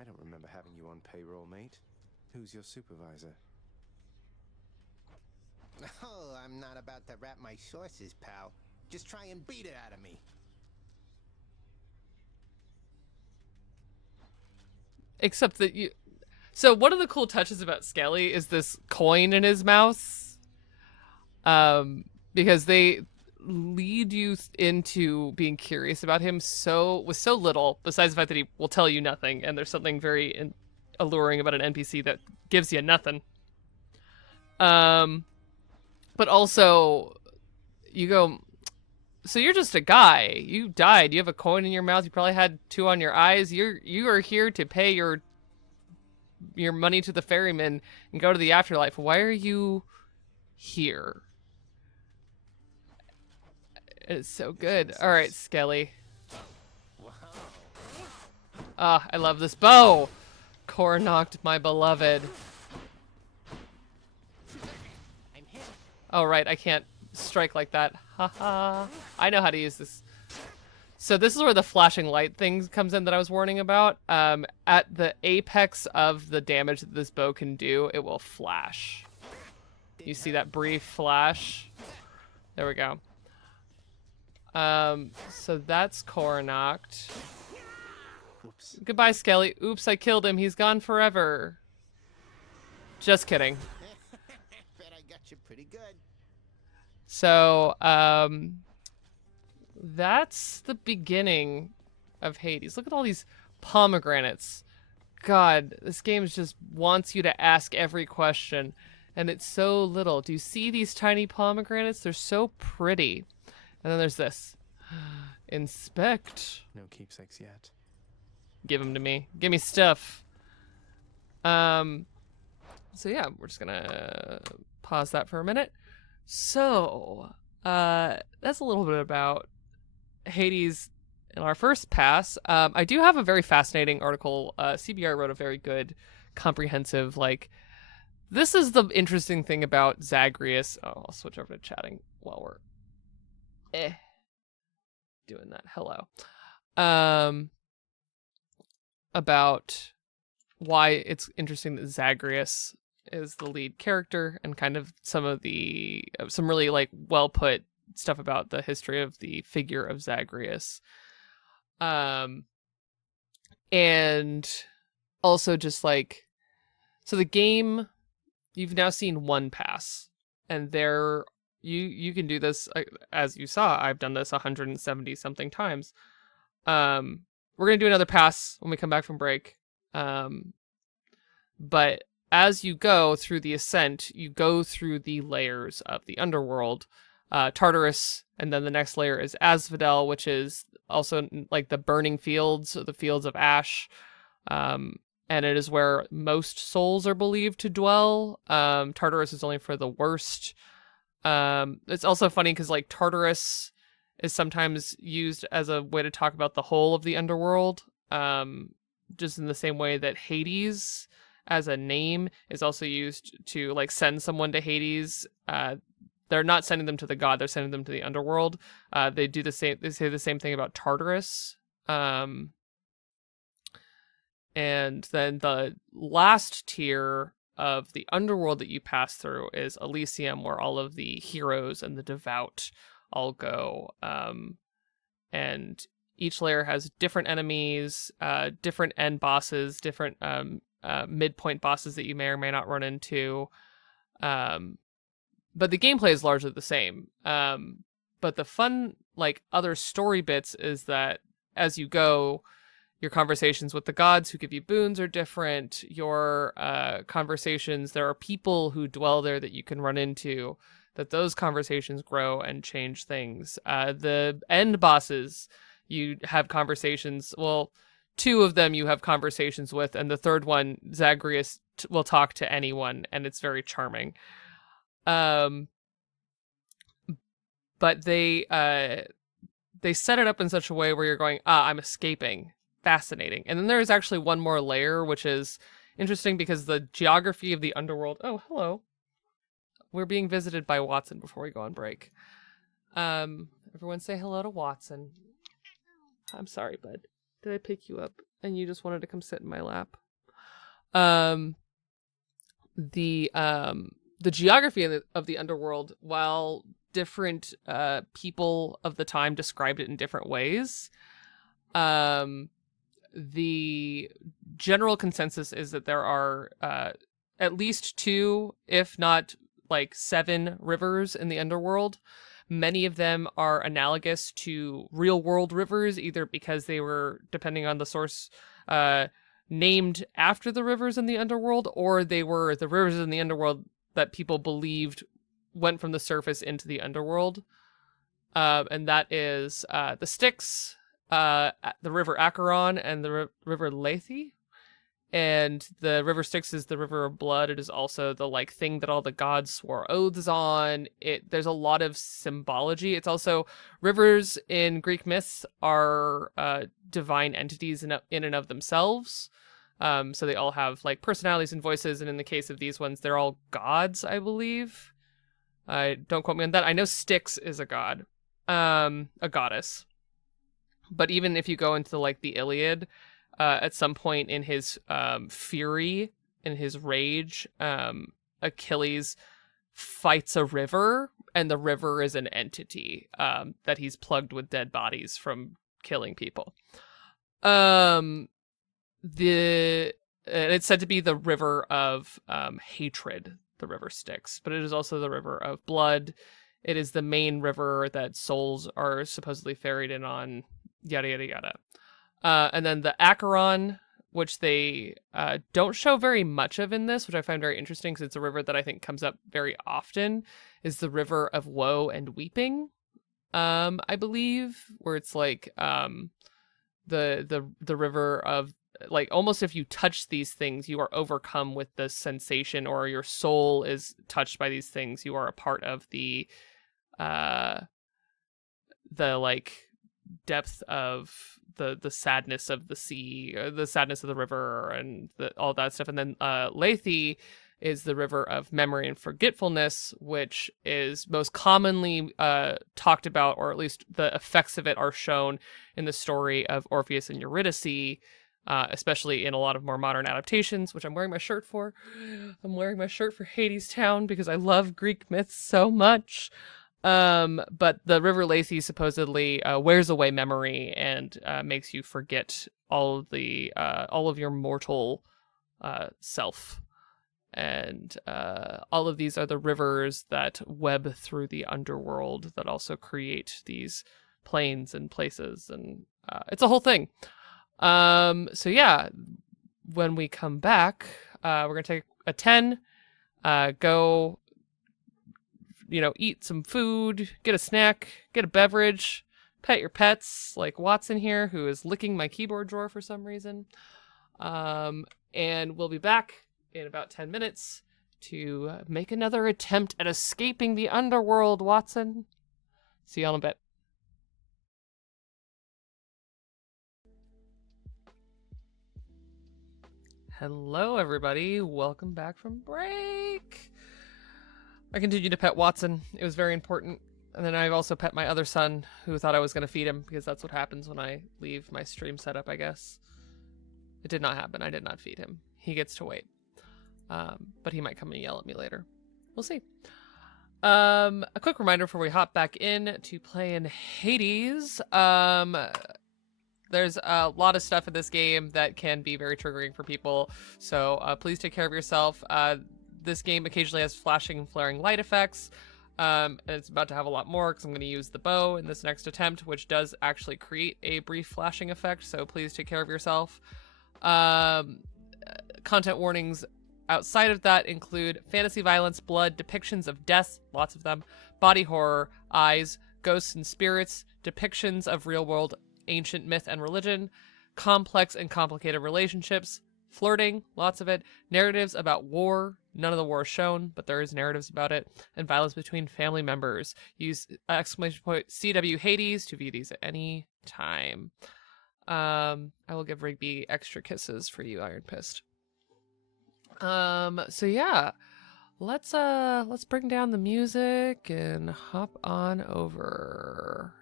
I don't remember having you on payroll, mate. Who's your supervisor? Oh, I'm not about to wrap my sources, pal. Just try and beat it out of me. Except that you... So one of the cool touches about Skelly is this coin in his mouth. Because they lead you into being curious about him with so little, besides the fact that he will tell you nothing, and there's something very alluring about an NPC that gives you nothing. But also, you go, so you're just a guy. You died. You have a coin in your mouth. You probably had 2 on your eyes. You are here to pay your your money to the ferryman and go to the afterlife. Why are you here? It's so good. All right, Skelly. Ah, I love this bow. Coronacht, my beloved. Oh, right, I can't strike like that. Haha. I know how to use this. So this is where the flashing light thing comes in that I was warning about. At the apex of the damage that this bow can do, it will flash. You see that brief flash? There we go. So that's Coronacht. Whoops. Goodbye, Skelly. Oops, I killed him. He's gone forever. Just kidding. Bet I got you pretty good. So, that's the beginning of Hades. Look at all these pomegranates. God, this game just wants you to ask every question, and it's so little. Do you see these tiny pomegranates? They're so pretty. And then there's this. Inspect. No keepsakes yet. Give them to me. Give me stuff. So yeah, we're just gonna pause that for a minute. So, that's a little bit about Hades in our first pass. I do have a very fascinating article. CBR wrote a very good, comprehensive, like, this is the interesting thing about Zagreus. Oh, I'll switch over to chatting while we're doing that. Hello. About why it's interesting that Zagreus is the lead character, and kind of some really like well put stuff about the history of the figure of Zagreus. And also just like, so the game, you've now seen one pass, and there you can do this, as you saw. I've done this 170 something times. We're gonna do another pass when we come back from break. But as you go through the Ascent, you go through the layers of the underworld. Tartarus, and then the next layer is Asphodel, which is also like the burning fields, the fields of ash. And it is where most souls are believed to dwell. Tartarus is only for the worst. It's also funny because like Tartarus is sometimes used as a way to talk about the whole of the underworld. Just in the same way that Hades as a name is also used to like send someone to Hades. They're not sending them to the god, they're sending them to the underworld. They do the same, they say the same thing about Tartarus. And then the last tier of the underworld that you pass through is Elysium, where all of the heroes and the devout all go. And each layer has different enemies, different end bosses, different midpoint bosses that you may or may not run into. But the gameplay is largely the same. But the fun, like, other story bits is that as you go, your conversations with the gods who give you boons are different. Your conversations, there are people who dwell there that you can run into, that those conversations grow and change things. The end bosses, you have conversations, well, two of them you have conversations with, and the third one, Zagreus will talk to anyone, and it's very charming. But they set it up in such a way where you're going, I'm escaping. Fascinating. And then there's actually one more layer, which is interesting because the geography of the underworld. Oh, hello. We're being visited by Watson before we go on break. Everyone say hello to Watson. I'm sorry, bud. Did I pick you up and you just wanted to come sit in my lap? The geography of the underworld, while different people of the time described it in different ways, the general consensus is that there are at least 2, if not like 7 rivers in the underworld. Many of them are analogous to real world rivers, either because they were, depending on the source, named after the rivers in the underworld, or they were the rivers in the underworld that people believed went from the surface into the underworld. And that is the Styx, the river Acheron, and the river Lethe. And the river Styx is the river of blood. It is also the like thing that all the gods swore oaths on. There's a lot of symbology. It's also rivers in Greek myths are divine entities in and of themselves. So they all have like personalities and voices, and in the case of these ones, they're all gods, I believe. Don't quote me on that. I know Styx is a god, a goddess. But even if you go into like the Iliad, at some point in his fury, in his rage, Achilles fights a river, and the river is an entity that he's plugged with dead bodies from killing people. It's said to be the river of hatred, the river Styx, but it is also the river of blood. It is the main river that souls are supposedly ferried in on, yada, yada, yada. And then the Acheron, which they don't show very much of in this, which I find very interesting because it's a river that I think comes up very often, is the river of woe and weeping, I believe, where it's like the river of, like, almost if you touch these things, you are overcome with the sensation, or your soul is touched by these things. You are a part of the like depth of the sadness of the sea, or the sadness of the river, and all that stuff. And then Lethe is the river of memory and forgetfulness, which is most commonly talked about, or at least the effects of it are shown in the story of Orpheus and Eurydice, especially in a lot of more modern adaptations, which I'm wearing my shirt for. I'm wearing my shirt for Hades Town because I love Greek myths so much. But the river Lethe supposedly wears away memory and makes you forget all of your mortal self. And all of these are the rivers that web through the underworld that also create these planes and places, and it's a whole thing. So yeah, when we come back, we're gonna take a 10, go, eat some food, get a snack, get a beverage, pet your pets, like Watson here, who is licking my keyboard drawer for some reason. And we'll be back in about 10 minutes to make another attempt at escaping the underworld, Watson. See you all in a bit. Hello, everybody. Welcome back from break. I continued to pet Watson. It was very important. And then I've also pet my other son, who thought I was going to feed him, because that's what happens when I leave my stream setup, I guess. It did not happen. I did not feed him. He gets to wait. But he might come and yell at me later. We'll see. A quick reminder before we hop back in to play in Hades. There's a lot of stuff in this game that can be very triggering for people, so please take care of yourself. This game occasionally has flashing and flaring light effects, and it's about to have a lot more because I'm going to use the bow in this next attempt, which does actually create a brief flashing effect, so please take care of yourself. Content warnings outside of that include fantasy violence, blood, depictions of death, lots of them, body horror, eyes, ghosts and spirits, depictions of real-world ancient myth and religion, complex and complicated relationships, flirting, lots of it, narratives about war, none of the war is shown, but there is narratives about it, and violence between family members. Use !CW Hades to view these at any time. I will give Rigby extra kisses for you, Iron Fist. So yeah, let's bring down the music and hop on over.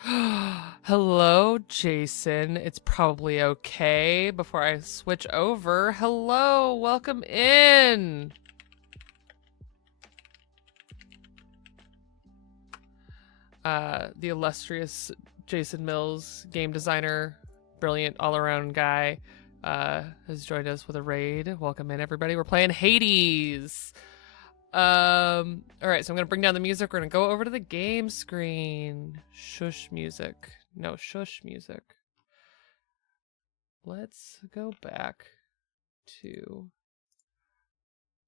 Hello, Jason. It's probably okay before I switch over. Hello, welcome in. The illustrious Jason Mills, game designer, brilliant all-around guy, has joined us with a raid. Welcome in, everybody. We're playing Hades. All right, so I'm gonna bring down the music. We're gonna go over to the game screen. Shush music. No, shush music. Let's go back to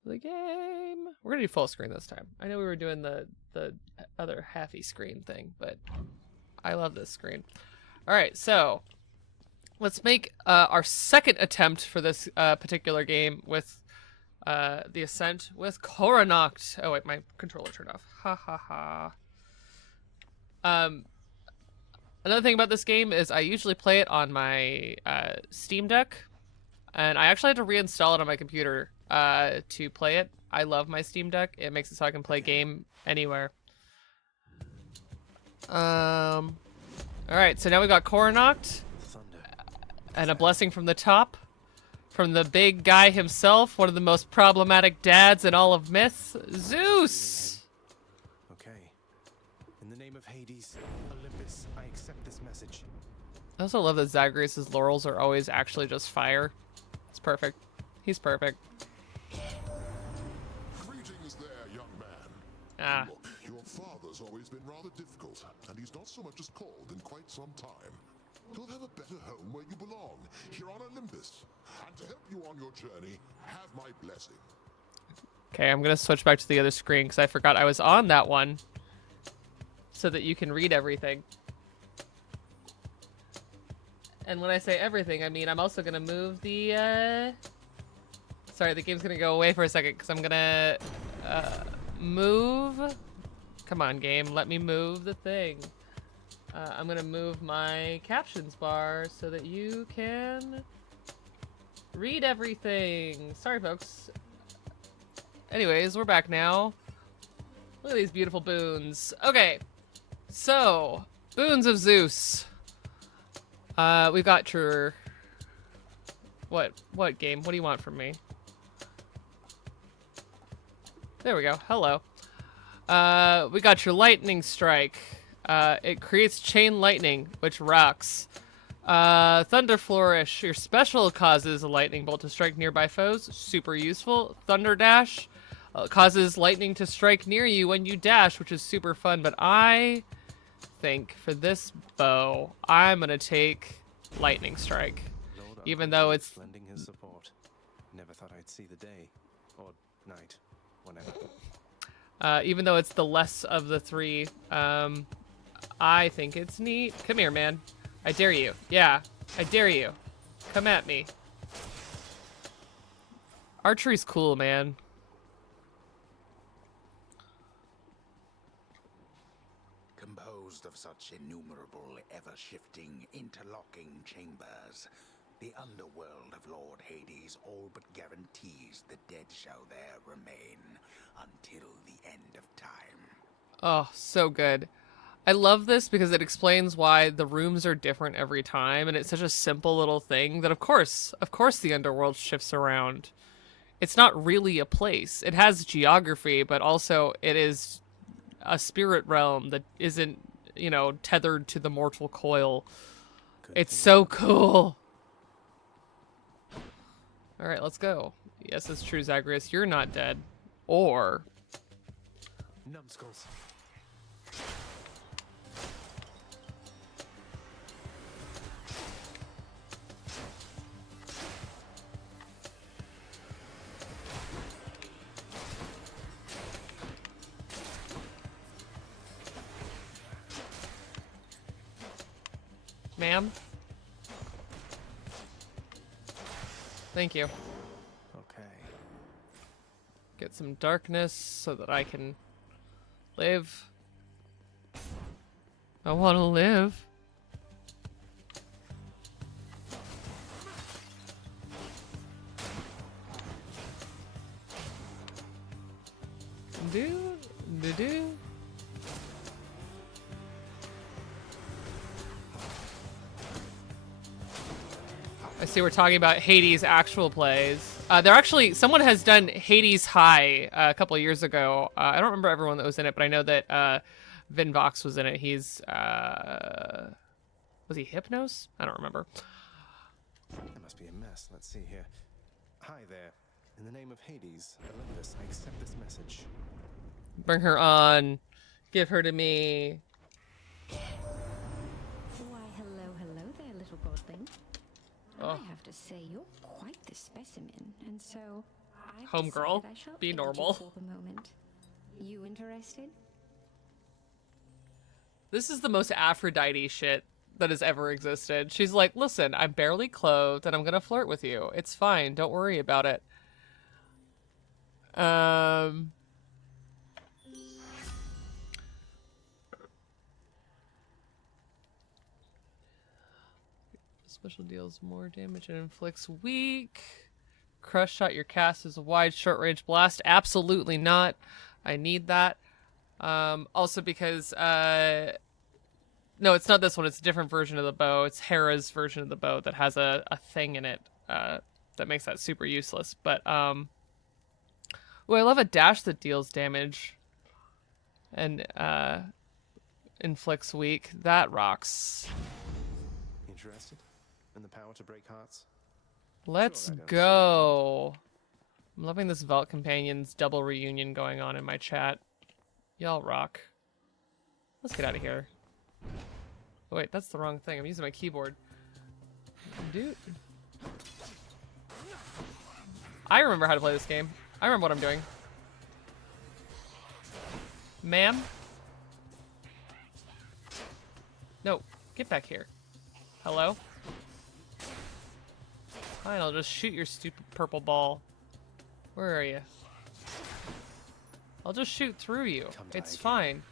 the game. We're gonna do full screen this time. I know we were doing the other halfy screen thing, but I love this screen. All right, so let's make our second attempt for this particular game with the Ascent with Coronacht. Oh wait, my controller turned off. Ha ha ha. Another thing about this game is I usually play it on my Steam Deck, and I actually had to reinstall it on my computer to play it. I love my Steam Deck. It makes it so I can play game anywhere. All right, so now we got Coronacht and a blessing from the top, from the big guy himself, one of the most problematic dads in all of myth, Zeus. Okay. In the name of Hades, Olympus, I accept this message. I also love that Zagreus' laurels are always actually just fire. It's perfect. He's perfect. Greetings there, young man. Ah. Look, your father's always been rather difficult, and he's not so much as called in quite some time. You'll have a better home where you belong, here on Olympus. And to help you on your journey, have my blessing. Okay, I'm gonna switch back to the other screen because I forgot I was on that one, so that you can read everything. And when I say everything, I mean I'm also gonna move the. Sorry, the game's gonna go away for a second because I'm gonna move. Come on, game, let me move the thing. I'm gonna move my captions bar so that you can read everything. Sorry, folks. Anyways, we're back now. Look at these beautiful boons. Okay, so boons of Zeus. We've got your what game? What do you want from me? There we go. Hello. We got your lightning strike. It creates chain lightning, which rocks. Thunder flourish. Your special causes a lightning bolt to strike nearby foes. Super useful. Thunder dash causes lightning to strike near you when you dash, which is super fun. But I think for this bow, I'm gonna take lightning strike, even though it's lending his support. Never thought I'd see the day or night, whenever. Even though it's the less of the three. I think it's neat. Come here, man. I dare you. Yeah, I dare you. Come at me. Archery's cool, man. Composed of such innumerable, ever-shifting, interlocking chambers, the underworld of Lord Hades all but guarantees the dead shall there remain until the end of time. Oh, so good. I love this because it explains why the rooms are different every time, and it's such a simple little thing that of course the underworld shifts around. It's not really a place. It has geography, but also it is a spirit realm that isn't, you know, tethered to the mortal coil. It's so cool. All right, let's go. Yes, it's true, Zagreus. You're not dead. Or Numbskulls. ma'am. Thank you. Okay. Get some darkness so that I can live. I want to live. Do. I see we're talking about Hades actual plays. They're actually, someone has done Hades High a couple of years ago. I don't remember everyone that was in it, but I know that Vin Vox was in it. He's, was he Hypnos? I don't remember. That must be a mess. Let's see here. Hi there. In the name of Hades, Olympus, I accept this message. Bring her on. Give her to me. Why, hello there, little godling. Oh. I have to say, you're quite the specimen, and so I've Homegirl, decided I shall be aid you normal. for the moment. You interested? This is the most Aphrodite shit that has ever existed. She's like, listen, I'm barely clothed and I'm gonna flirt with you. It's fine. Don't worry about it. Special deals more damage and inflicts weak. Crush shot your cast is a wide short range blast. Absolutely not. I need that. Also because no, it's not this one. It's a different version of the bow. It's Hera's version of the bow that has a thing in it that makes that super useless. But oh, I love a dash that deals damage and inflicts weak. That rocks. Interested in the power to break hearts? Let's Sure, I don't see go. I'm loving this Vault Companions double reunion going on in my chat. Y'all rock. Let's get out of here. Oh, wait, that's the wrong thing. I'm using my keyboard. Dude. I remember how to play this game. I remember what I'm doing. Ma'am? No, get back here. Hello? Fine, I'll just shoot your stupid purple ball. Where are you? I'll just shoot through you. It's fine.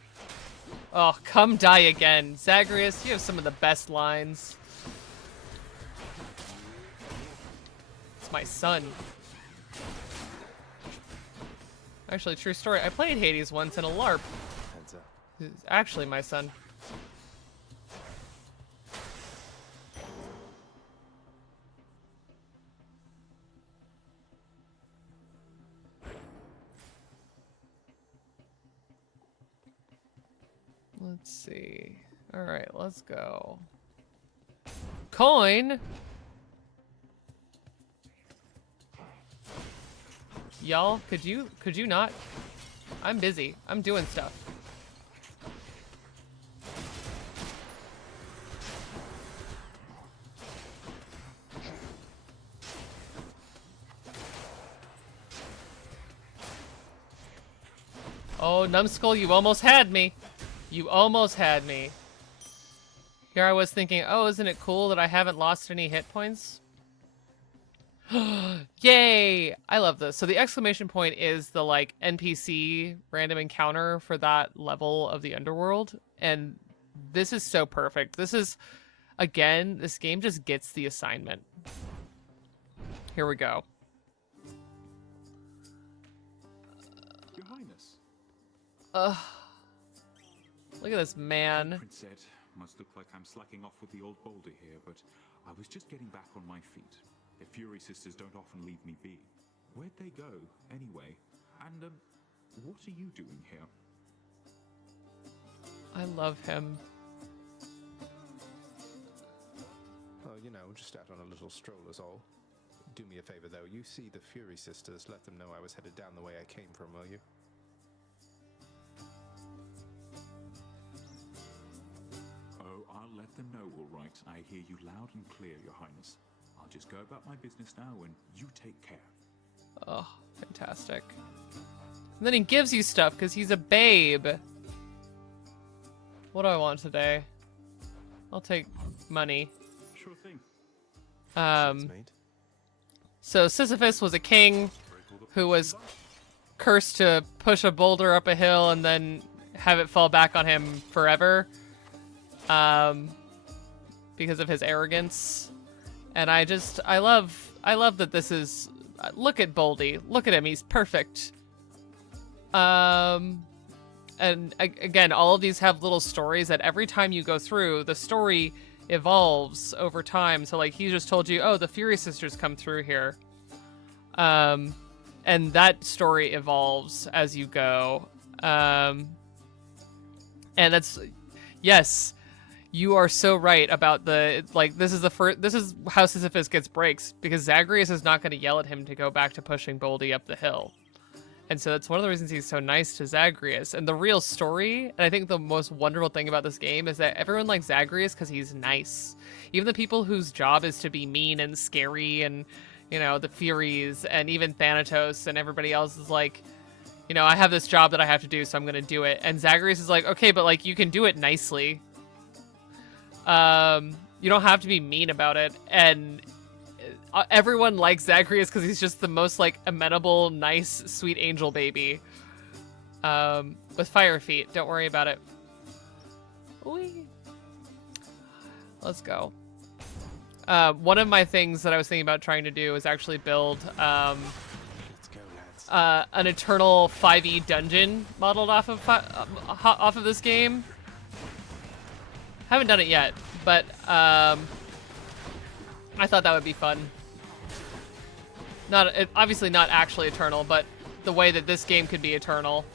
Oh, come die again. Zagreus, you have some of the best lines. It's my son. Actually, true story. I played Hades once in a LARP. It's actually my son. Let's see. All right, let's go. Coin. Y'all, could you not? I'm busy. I'm doing stuff. Oh, Numbskull, you almost had me. You almost had me. Here I was thinking, oh, isn't it cool that I haven't lost any hit points? Yay! I love this. So the exclamation point is the, like, NPC random encounter for that level of the underworld. And this is so perfect. This is, again, this game just gets the assignment. Here we go. Your Highness. Look at this man. Princess, must look like I'm slacking off with the old boulder here, but I was just getting back on my feet. The Fury Sisters don't often leave me be. Where'd they go, anyway? And, what are you doing here? I love him. Oh, you know, just out on a little stroll is all. Do me a favor, though. You see the Fury Sisters, let them know I was headed down the way I came from, will you? Oh, I'll let them know, all right. I hear you loud and clear, Your Highness. I'll just go about my business now, and you take care. Oh, fantastic. And then he gives you stuff because he's a babe. What do I want today? I'll take money. Sure thing. So Sisyphus was a king who was cursed to push a boulder up a hill and then have it fall back on him forever. Because of his arrogance. And I love that this is, look at Boldy. Look at him. He's perfect. And again, all of these have little stories that every time you go through, the story evolves over time. So like he just told you, oh, the Fury Sisters come through here. And that story evolves as you go. And that's, yes, you are so right about the, like, this is how Sisyphus gets breaks, because Zagreus is not going to yell at him to go back to pushing Boldy up the hill. And so that's one of the reasons he's so nice to Zagreus. And the real story, and I think the most wonderful thing about this game, is that everyone likes Zagreus because he's nice. Even the people whose job is to be mean and scary and, you know, the Furies and even Thanatos and everybody else is like, you know, I have this job that I have to do, so I'm going to do it. And Zagreus is like, okay, but like you can do it nicely. You don't have to be mean about it. And everyone likes Zagreus because he's just the most, like, amenable, nice, sweet angel baby. With fire feet. Don't worry about it. Whee. Let's go. One of my things that I was thinking about trying to do is actually build an eternal 5e dungeon modeled off of this game. Haven't done it yet, but I thought that would be fun. Obviously not actually eternal, but the way that this game could be eternal.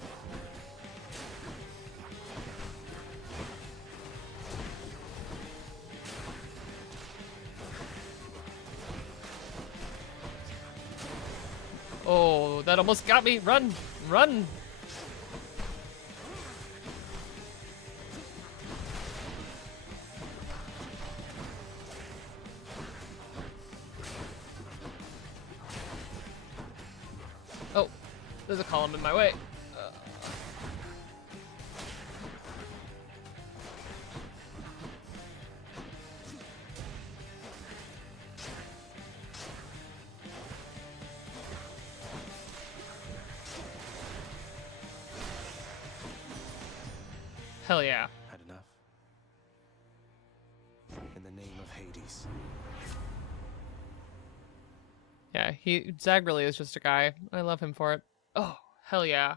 Oh, that almost got me. Run! Run! Oh, there's a column in my way. Hell yeah. Had enough. In the name of Hades. Yeah, Zag really is just a guy. I love him for it. Oh, hell yeah.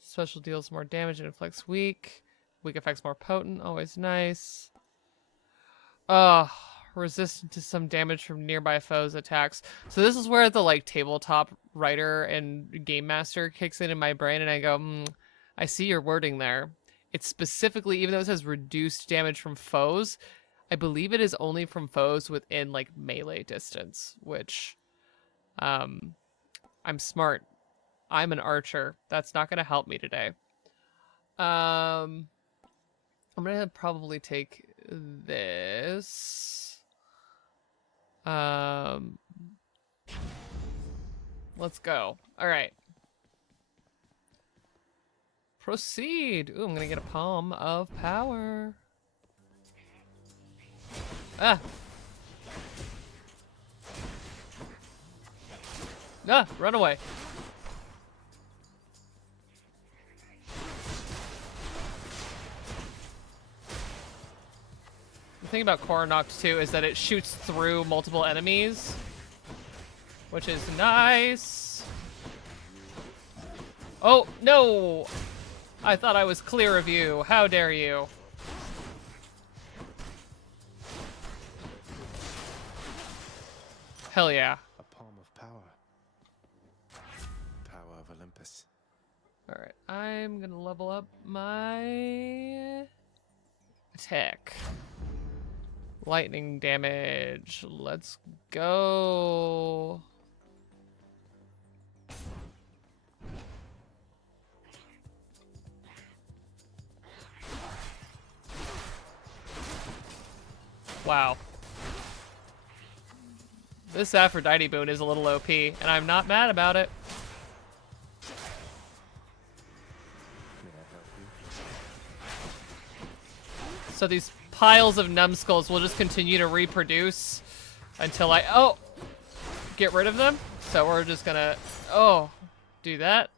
Special deals more damage and inflicts weak. Weak effects more potent. Always nice. Oh, resistant to some damage from nearby foes' attacks. So this is where the, like, tabletop writer and game master kicks in my brain, and I go, I see your wording there. It's specifically, even though it says reduced damage from foes, I believe it is only from foes within, like, melee distance, which, I'm smart. I'm an archer. That's not going to help me today. I'm going to probably take this. Let's go. All right. Proceed. Ooh, I'm gonna get a palm of power. Ah. Ah, run away. The thing about Coronacht too is that it shoots through multiple enemies, which is nice. Oh, no! I thought I was clear of you. How dare you? Hell yeah. A palm of power. Power of Olympus. Alright, I'm gonna level up my attack. Lightning damage. Let's go. Wow. This Aphrodite boon is a little OP, and I'm not mad about it. So these piles of numbskulls will just continue to reproduce until I get rid of them. So we're just gonna do that.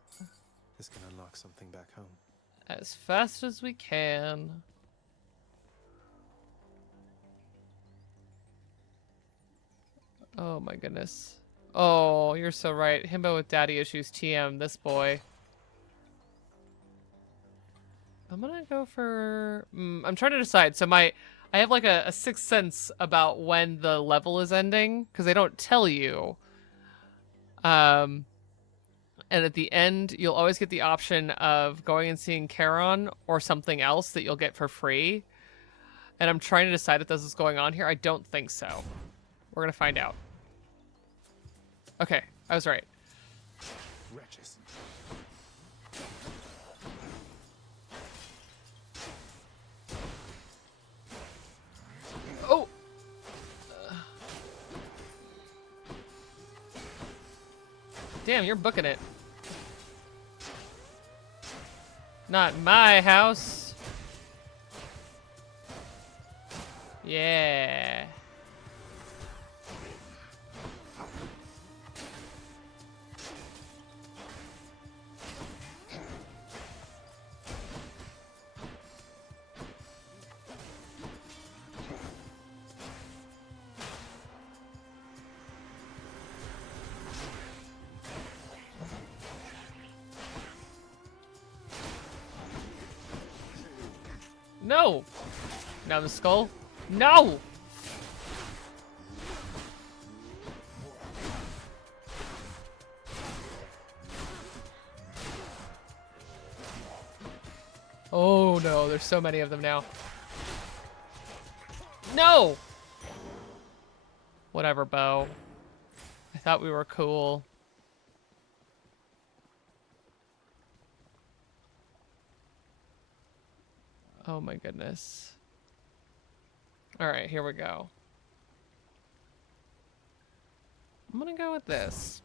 This can unlock something back home. As fast as we can. Oh my goodness. Oh, you're so right. Himbo with daddy issues TM, this boy. I'm gonna go for... I'm trying to decide. So I have like a sixth sense about when the level is ending, because they don't tell you. And at the end, you'll always get the option of going and seeing Charon or something else that you'll get for free. And I'm trying to decide if this is going on here. I don't think so. We're gonna find out. Okay, I was right. Wretches. Oh! Damn, you're booking it. Not my house. Yeah. No! Now the skull. No! Oh no, there's so many of them now. No! Whatever, Bo. I thought we were cool. Oh my goodness. Alright, here we go. I'm gonna go with this.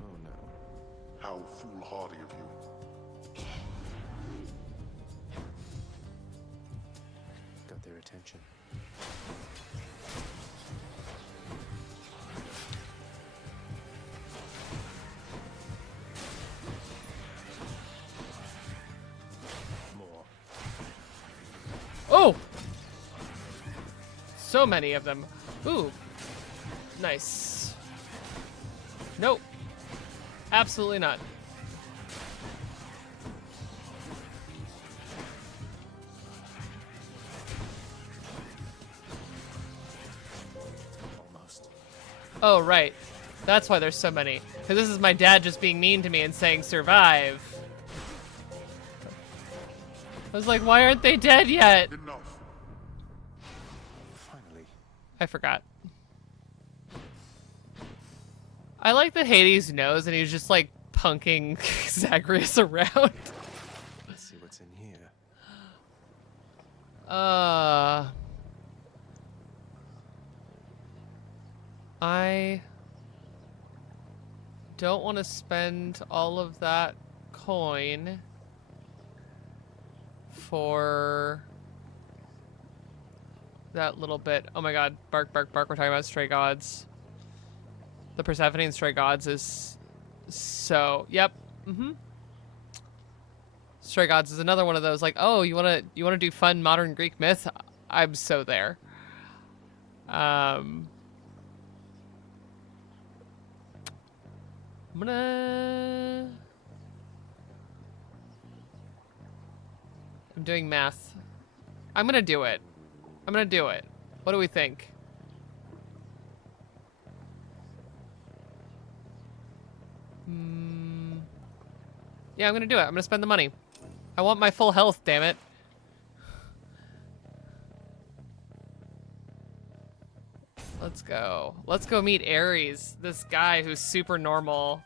Oh no. How foolhardy of you. Got their attention. More. Oh! So many of them. Ooh. Nice. Nope. Absolutely not. Almost. Oh, right. That's why there's so many. Because this is my dad just being mean to me and saying survive. I was like, why aren't they dead yet? Enough. Finally. I forgot. I like that Hades knows and he's just like punking Zagreus around. Let's see what's in here. I don't want to spend all of that coin for that little bit. Oh my god, bark, bark, bark. We're talking about Stray Gods. The Persephone and Stray Gods is so... Yep. Mm-hmm. Stray Gods is another one of those, like, oh, you wanna do fun modern Greek myth? I'm so there. I'm doing math. I'm gonna do it. I'm gonna do it. What do we think? Yeah, I'm gonna do it. I'm gonna spend the money. I want my full health, damn it. Let's go. Let's go meet Ares, this guy who's super normal.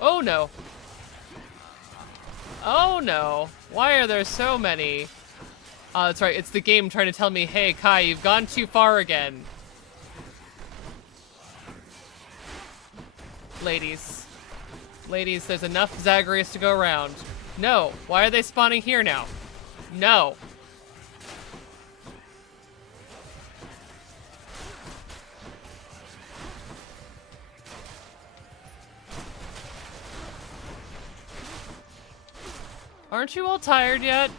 Oh no. Oh no. Why are there so many? That's right. It's the game trying to tell me, hey, Kai, you've gone too far again. Ladies. Ladies, there's enough Zagreus to go around. No. Why are they spawning here now? No. Aren't you all tired yet?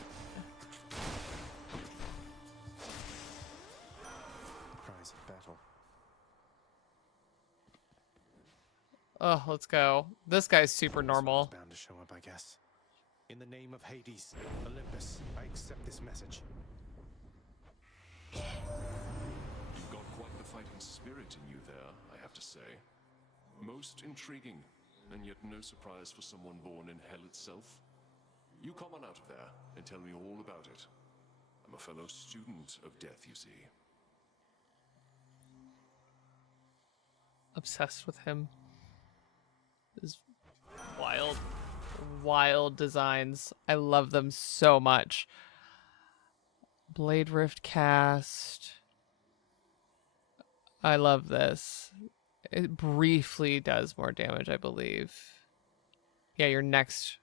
Cries of battle. Oh, let's go. This guy's super normal. Someone's bound to show up, I guess. In the name of Hades, Olympus, I accept this message. You've got quite the fighting spirit in you there, I have to say. Most intriguing, and yet no surprise for someone born in hell itself. You come on out of there and tell me all about it. I'm a fellow student of death, you see. Obsessed with him. His wild, wild designs. I love them so much. Blade Rift cast. I love this. It briefly does more damage, I believe. Yeah, you're next.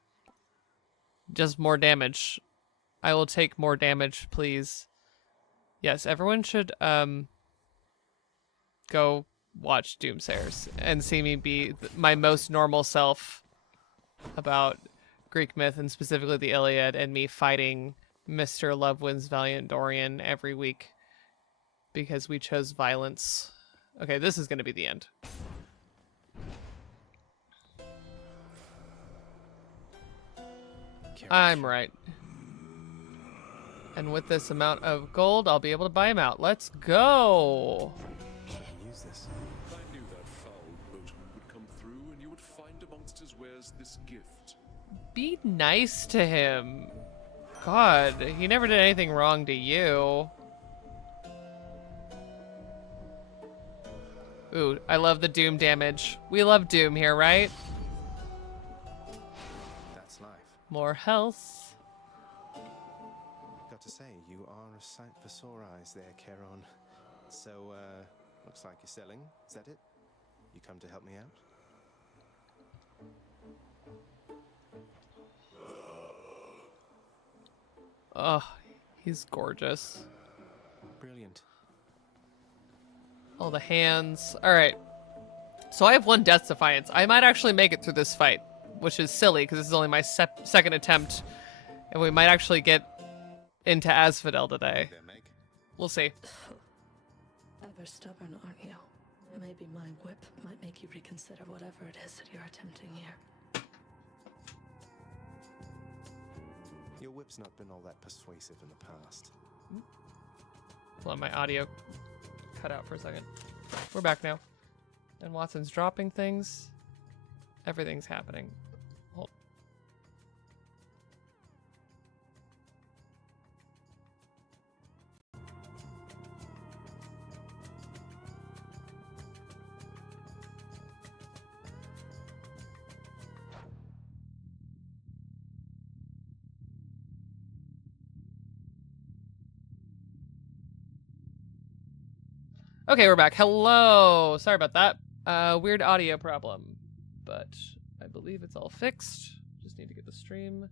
Just more damage. I will take more damage, please. Yes, everyone should go watch Doomsayers and see me be my most normal self about Greek myth and specifically the Iliad and me fighting Mr. Lovewin's Valiant Dorian every week because we chose violence. Okay, this is going to be the end. I'm right. And with this amount of gold, I'll be able to buy him out. Let's go! Use this. I knew that foul boatman would come through and you would find amongst his wares this gift. Be nice to him. God, he never did anything wrong to you. Ooh, I love the Doom damage. We love Doom here, right? That's life. More health. Got to say, you are a sight for sore eyes there, Charon. So, looks like you're selling. Is that it? You come to help me out? Oh, he's gorgeous. Brilliant. All the hands. All right. So I have 1 Death Defiance. I might actually make it through this fight, which is silly because this is only my second attempt. And we might actually get into Asphodel today. We'll see. Ever stubborn, aren't you? Maybe my whip might make you reconsider whatever it is that you're attempting here. Your whip's not been all that persuasive in the past. Let my audio cut out for a second. We're back now. And Watson's dropping things. Everything's happening. Hold. Okay, we're back. Hello! Sorry about that. Weird audio problem. But I believe it's all fixed. Just need to get the stream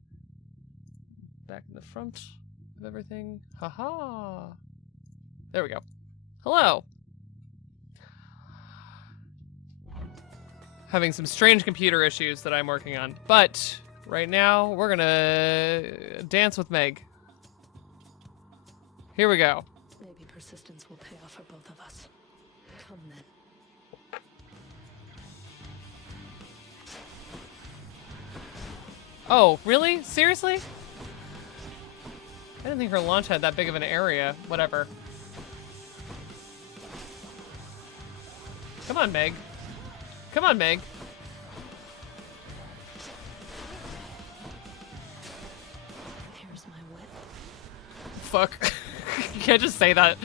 back in the front of everything. Haha! There we go. Hello! Having some strange computer issues that I'm working on. But right now, we're gonna dance with Meg. Here we go. Maybe persistence will pay off for both of us. Come then. Oh, really? Seriously? I didn't think her launch had that big of an area. Whatever. Come on, Meg. Come on, Meg. Here's my whip. Fuck. You can't just say that.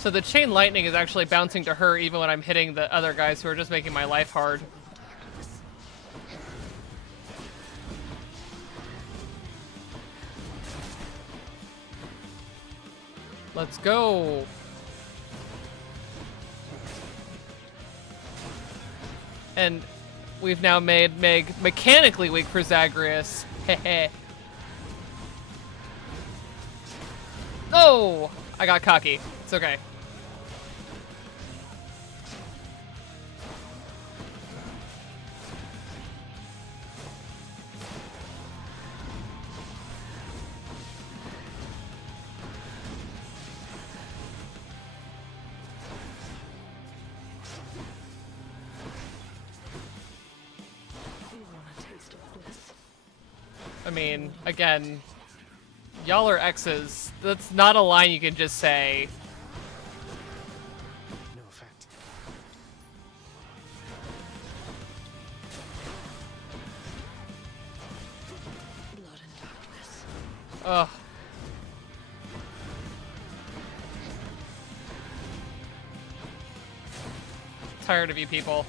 So the chain lightning is actually bouncing to her even when I'm hitting the other guys who are just making my life hard. Let's go. And we've now made Meg mechanically weak for Zagreus. Heh. Oh! I got cocky. It's okay. I mean, again, y'all are exes. That's not a line you can just say. No effect. Blood and darkness. Ugh. Tired of you people.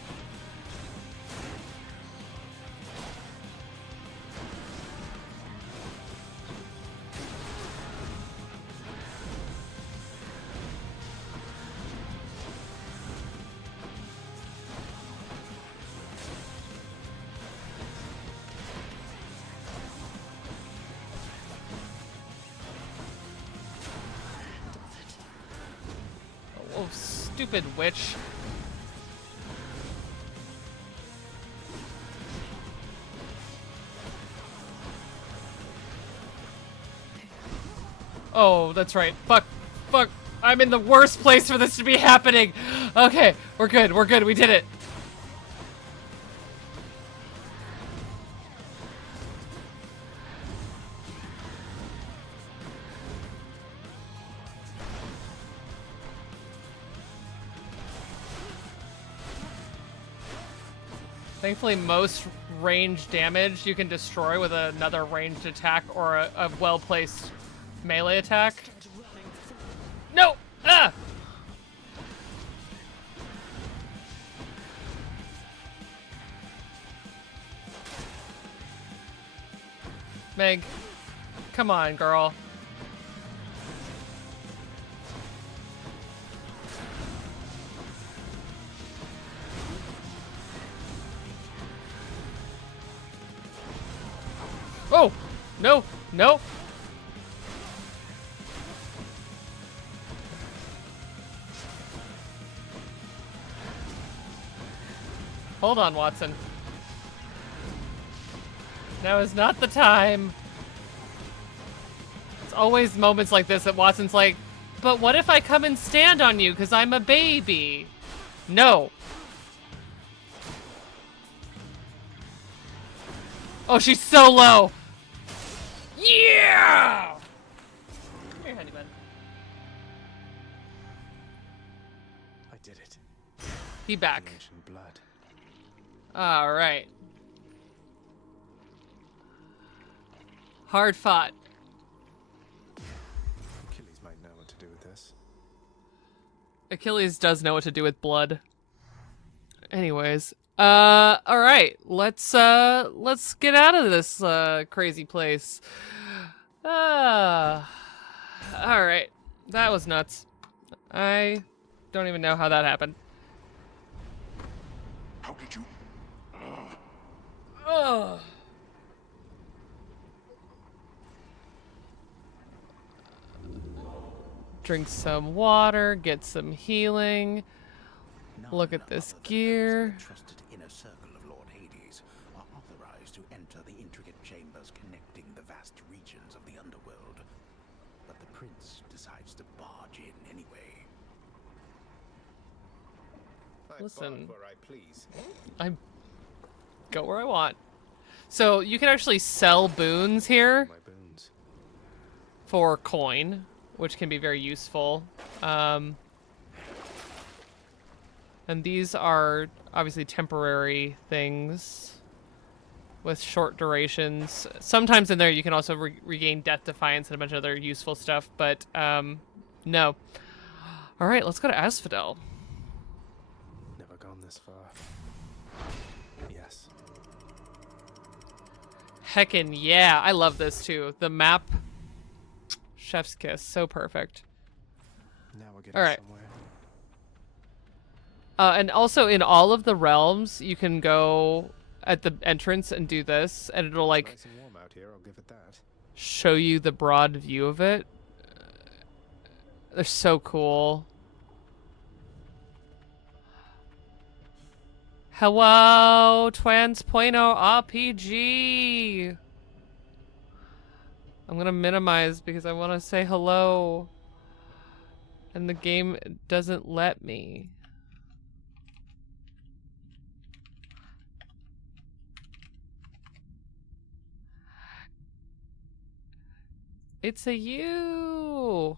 Stupid witch. Oh, that's right. Fuck. Fuck. I'm in the worst place for this to be happening. Okay, we're good. We're good. We did it. Thankfully, most range damage you can destroy with another ranged attack or a well-placed melee attack. No! Ah! Meg, come on, girl. Oh! No! No! Hold on, Watson. Now is not the time. It's always moments like this that Watson's like, but what if I come and stand on you because I'm a baby? No. Oh, she's so low. Yeah! Come here, honey bun. I did it. He back. The ancient blood. All right. Hard fought. Achilles might know what to do with this. Achilles does know what to do with blood. Anyways, all right. Let's get out of this crazy place. All right. That was nuts. I don't even know how that happened. How did you? Ugh. Drink some water, get some healing. Look at this gear. Trusted inner circle of Lord Hades are authorized to enter the intricate chambers connecting the vast regions of the underworld. But the prince decides to barge in anyway. Listen, where I please. I go where I want. So you can actually sell boons here My boons. for coin, which can be very useful. And these are obviously temporary things with short durations. Sometimes in there you can also regain Death Defiance and a bunch of other useful stuff, but no. All right, let's go to Asphodel. Never gone this far. Yes. Heckin' yeah, I love this too. The map, chef's kiss, so perfect. Now we're getting All right. somewhere. And also in all of the realms, you can go at the entrance and do this, and it'll like Nice and warm out here, I'll give it that. show you the broad view of it. They're so cool. Hello, Twans.0 RPG. I'm gonna minimize because I want to say hello, and the game doesn't let me. It's a you.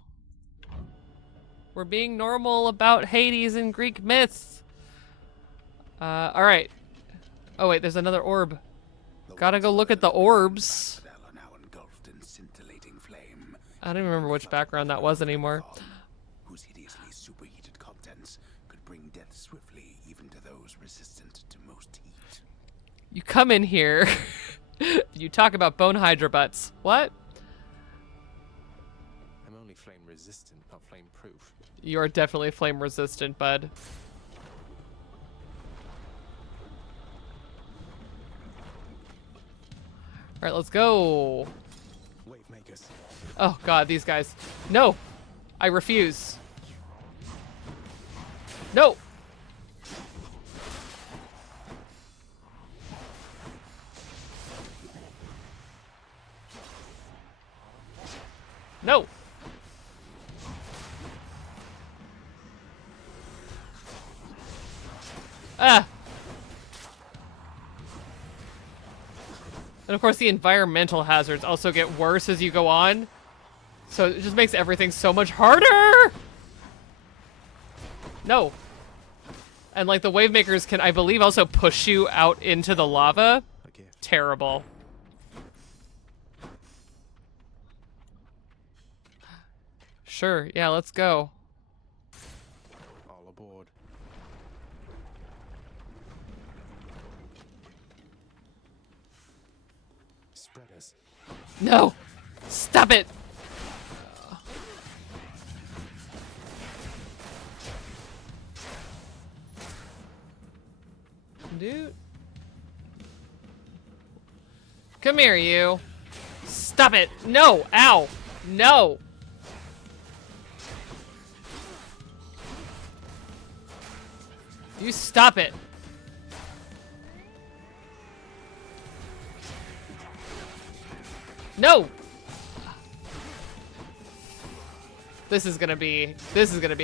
We're being normal about Hades and Greek myths. All right. Oh wait, there's another orb. Gotta go look at the orbs. I don't even remember which background that was anymore. Whose hideously superheated contents could bring death swiftly even to those resistant to most heat. You come in here, you talk about Bone Hydra butts. What? I'm only flame resistant, not flame proof. You are definitely flame resistant, bud. All right, let's go. Wave makers. Oh god, these guys. No! I refuse. No! No! Ah! And of course the environmental hazards also get worse as you go on. So it just makes everything so much harder! No. And like the wave makers can, I believe, also push you out into the lava. Terrible. Sure, yeah, let's go. All aboard. Spreaders. No! Stop it! Dude. Come here, you. Stop it! No! Ow! No! You stop it! No! This is gonna be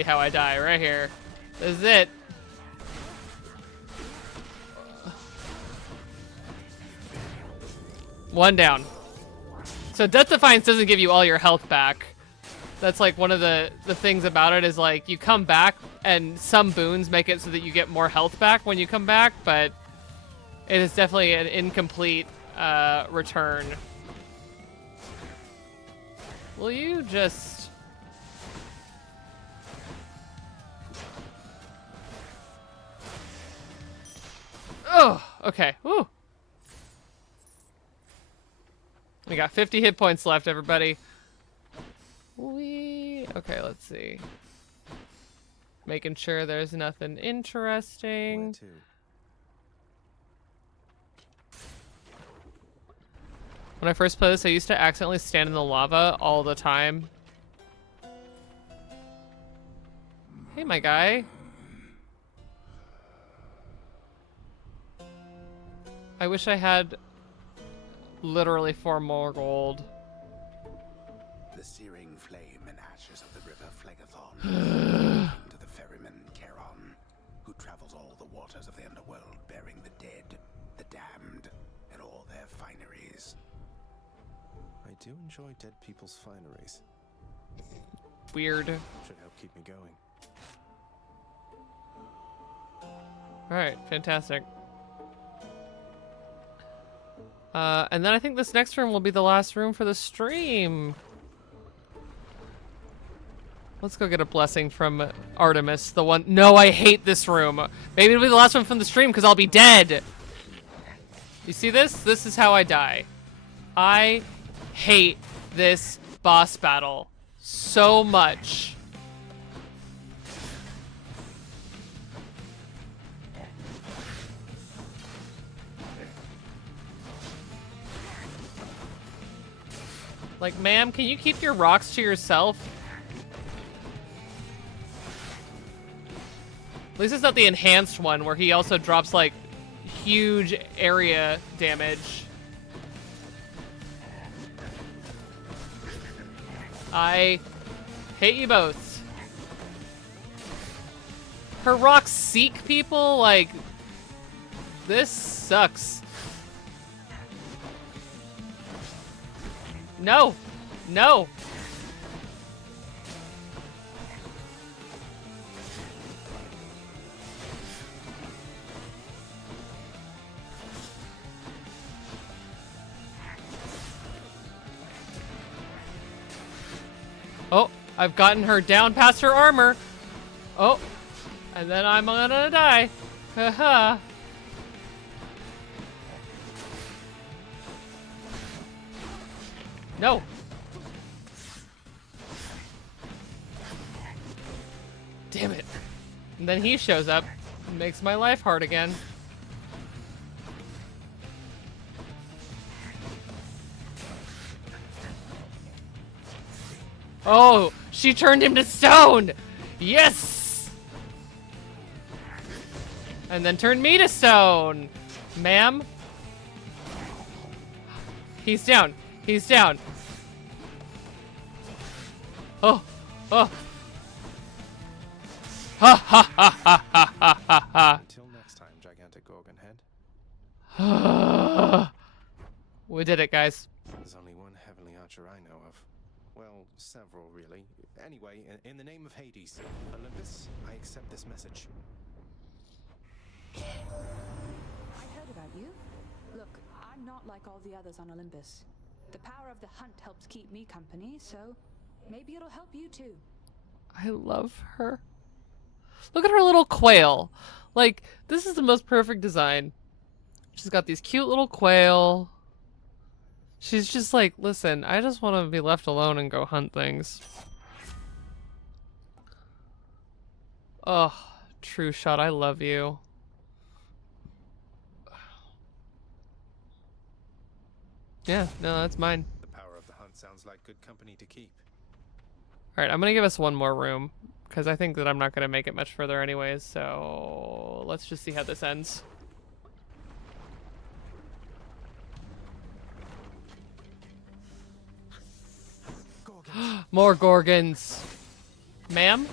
how I die right here. This is it. One down. So Death Defiance doesn't give you all your health back. That's like one of the things about it is like you come back and some boons make it so that you get more health back when you come back, but it is definitely an incomplete return. Will you just... Oh, okay. Woo. We got 50 hit points left, everybody. Okay, let's see. Making sure there's nothing interesting. When I first played this, I used to accidentally stand in the lava all the time. Hey, my guy. I wish I had literally 4 more gold. The searing flame and ashes of the river Phlegethon to the ferryman Charon, who travels all the waters of the underworld bearing the dead, the damned, and all their fineries. I do enjoy dead people's fineries. Weird. Should help keep me going. Alright, fantastic. And then I think this next room will be the last room for the stream. Let's go get a blessing from Artemis, the one... No, I hate this room. Maybe it'll be the last one from the stream because I'll be dead. You see this? This is how I die. I hate this boss battle so much. Like, ma'am, can you keep your rocks to yourself? At least it's not the enhanced one where he also drops, like, huge area damage. I hate you both. Her rocks seek people? Like, this sucks. No! No! Oh, I've gotten her down past her armor. Oh, and then I'm gonna die. Haha. No. Damn it. And then he shows up and makes my life hard again. Oh, she turned him to stone. Yes. And then turn me to stone. Ma'am? He's down. He's down. Oh. Oh. Ha ha ha ha ha ha ha ha. Until next time, gigantic Gorgon head. We did it, guys. There's only one heavenly archer I know of. Well, several, really. Anyway, in the name of Hades, Olympus, I accept this message. I heard about you. Look, I'm not like all the others on Olympus. The power of the hunt helps keep me company, so maybe it'll help you too. I love her. Look at her little quail. Like, this is the most perfect design. She's got these cute little quail. She's just like, listen, I just want to be left alone and go hunt things. Oh, True Shot, I love you. Yeah, no, that's mine. The power of the hunt sounds like good company to keep. Alright, I'm gonna give us one more room, because I think that I'm not gonna make it much further anyways, so let's just see how this ends. More Gorgons. Ma'am?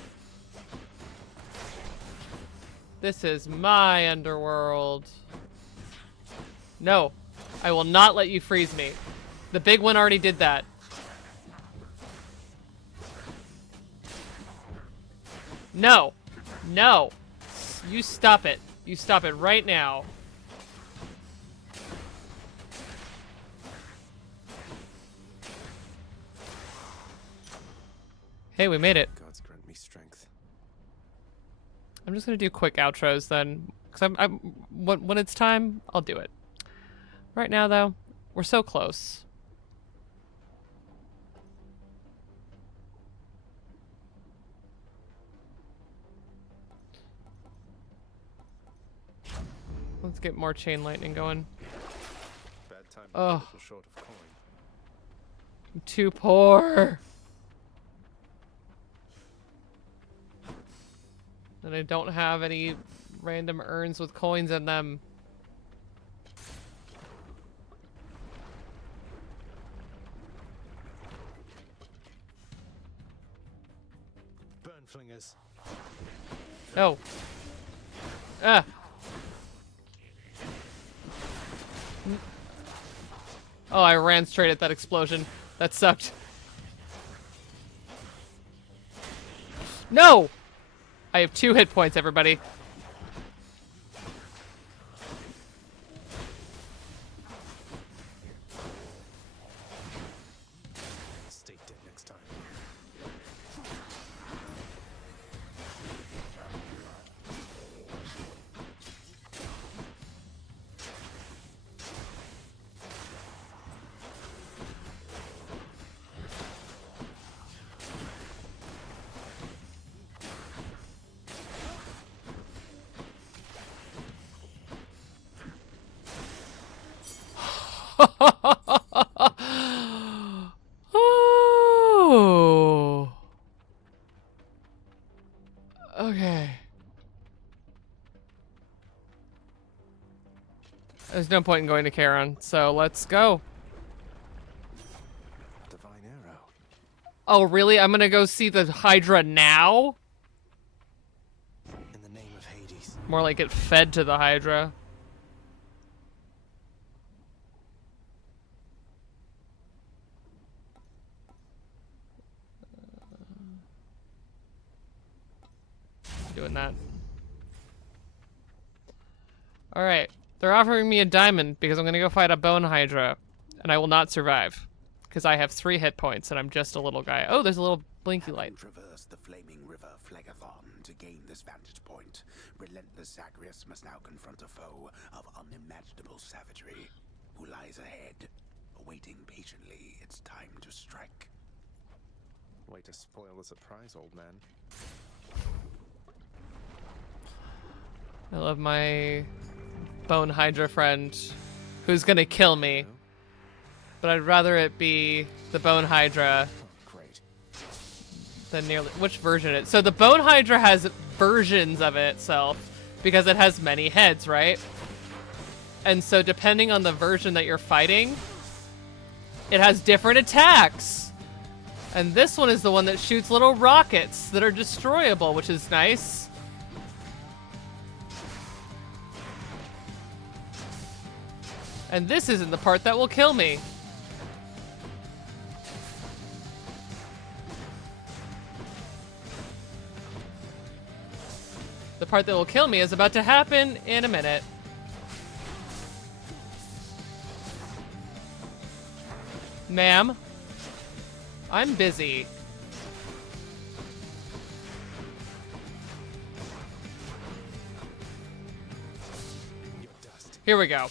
This is my underworld. No. I will not let you freeze me. The big one already did that. No. No. You stop it. You stop it right now. Hey, we made it. Gods grant me strength. I'm just gonna do quick outros then, because when it's time, I'll do it. Right now, though, we're so close. Let's get more chain lightning going. Bad time. Oh, A little short of coin. I'm too poor. And I don't have any random urns with coins in them. Burn flingers. No. Ah. Oh, I ran straight at that explosion. That sucked. No! I have 2 hit points, everybody. Stay dead next time. Oh. Okay. There's no point in going to Charon, so let's go. Divine arrow. Oh, really? I'm gonna go see the Hydra now? In the name of Hades. More like it fed to the Hydra. Doing that. Alright. They're offering me a diamond because I'm gonna go fight a Bone Hydra. And I will not survive. Because I have 3 hit points and I'm just a little guy. Oh, there's a little blinky light. Traverse the flaming river Phlegathon to gain this vantage point. Relentless Zagreus must now confront a foe of unimaginable savagery who lies ahead, awaiting patiently its time to strike. Way to spoil the surprise, old man. I love my Bone Hydra friend who's gonna kill me. But I'd rather it be the Bone Hydra than nearly... Which version it is? So the Bone Hydra has versions of itself. because it has many heads, right? And so depending on the version that you're fighting, it has different attacks. And this one is the one that shoots little rockets that are destroyable, which is nice. And this isn't the part that will kill me. The part that will kill me is about to happen in a minute. Ma'am, I'm busy. Here we go.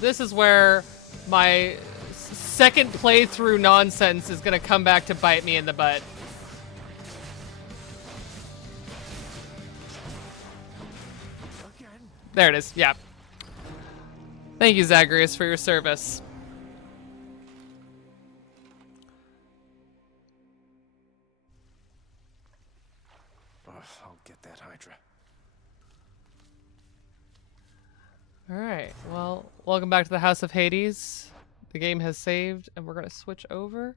This is where my second playthrough nonsense is gonna come back to bite me in the butt. There it is, yeah. Thank you, Zagreus, for your service. I'll get that Hydra. Alright, well, welcome back to the House of Hades. The game has saved, and we're gonna switch over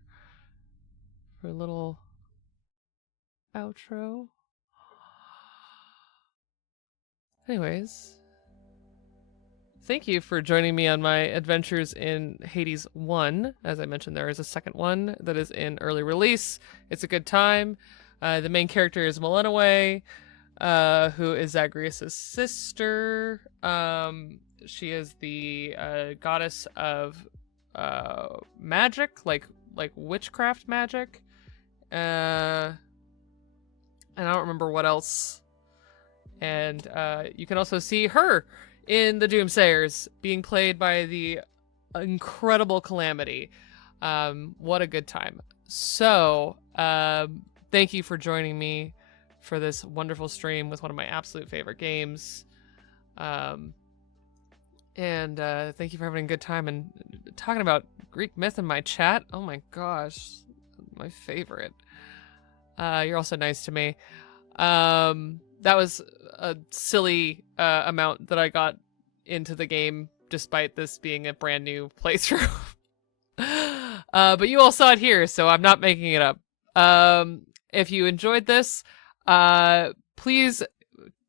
for a little outro. Anyways, thank you for joining me on my adventures in Hades 1. As I mentioned, there is a second one that is in early release. It's a good time. The main character is Melenaway, who is Zagreus' sister. She is the goddess of magic, like witchcraft magic. And I don't remember what else. And you can also see her in the Doomsayers being played by the incredible Calamity. What a good time. So, thank you for joining me for this wonderful stream with one of my absolute favorite games. And thank you for having a good time and talking about Greek myth in my chat. Oh my gosh, my favorite. You're also nice to me. That was a silly amount that I got into the game, despite this being a brand new playthrough. But you all saw it here, so I'm not making it up. If you enjoyed this, please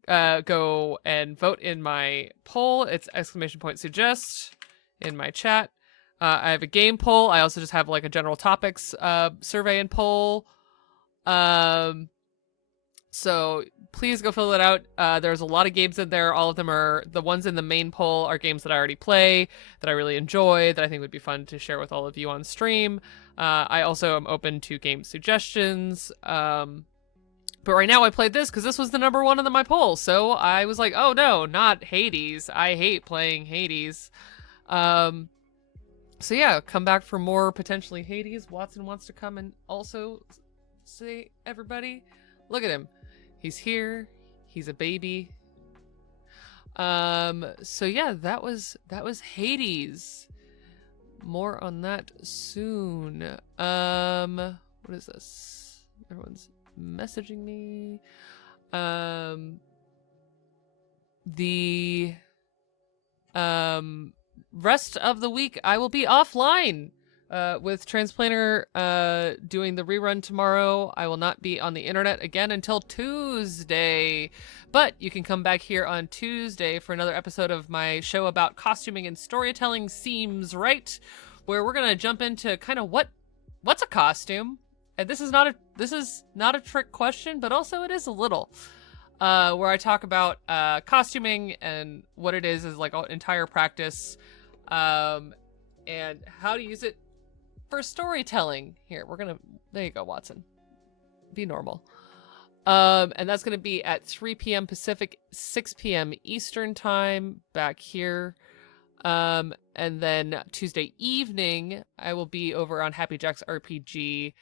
go and vote in my poll. It's !suggest in my chat. I have a game poll. I also just have like a general topics survey and poll. So please go fill it out. There's a lot of games in there. All of them are, the ones in the main poll are games that I already play, that I really enjoy, that I think would be fun to share with all of you on stream. I also am open to game suggestions. But right now I played this because this was the number one on my poll. So I was like, oh no, not Hades. I hate playing Hades. So yeah, come back for more potentially Hades. Watson wants to come and also say, everybody, look at him. He's here. He's a baby. So yeah, that was Hades. More on that soon. What is this? Everyone's messaging me. The rest of the week I will be offline. With Transplanter doing the rerun tomorrow. I will not be on the internet again until Tuesday. But you can come back here on Tuesday for another episode of my show about costuming and storytelling seems right, where we're gonna jump into kind of what's a costume. And this is not a trick question, but also it is a little. Where I talk about costuming and what it is like an entire practice, and how to use it for storytelling. Here, there you go, Watson. Be normal. And that's going to be at 3 p.m. Pacific, 6 p.m. Eastern time back here. And then Tuesday evening, I will be over on Happy Jack's RPG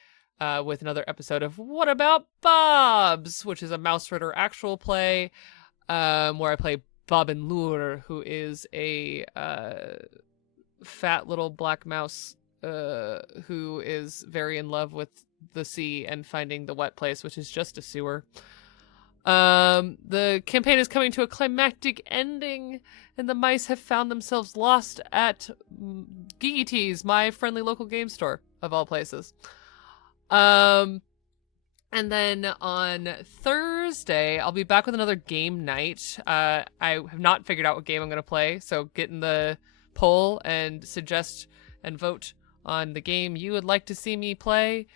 with another episode of What About Bobs, which is a Mouse Ritter actual play, where I play Bob and Lure, who is a fat little black mouse who is very in love with the sea and finding the wet place, which is just a sewer. The campaign is coming to a climactic ending, and the mice have found themselves lost at Geeky Tees, my friendly local game store, of all places. And then on Thursday, I'll be back with another game night. I have not figured out what game I'm going to play, so get in the poll and suggest and vote on the game you would like to see me play.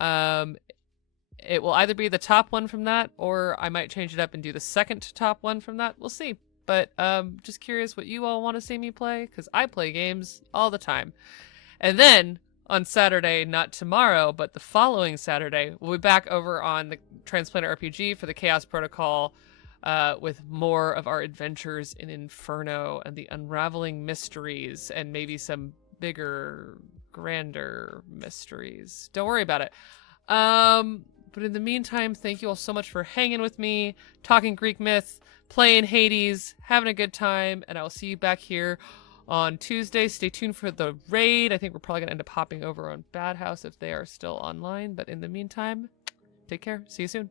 It will either be the top one from that, or I might change it up and do the second to top one from that. We'll see. But just curious what you all want to see me play, because I play games all the time. And then on Saturday, not tomorrow, but the following Saturday, we'll be back over on the Transplanter RPG for the Chaos Protocol with more of our adventures in Inferno and the unraveling mysteries and maybe some bigger, grander mysteries. Don't worry about it. But in the meantime, thank you all so much for hanging with me, talking Greek myth, playing Hades, having a good time, and I will see you back here on Tuesday. Stay tuned for the raid. I think we're probably going to end up hopping over on Bad House if they are still online. But in the meantime, take care. See you soon.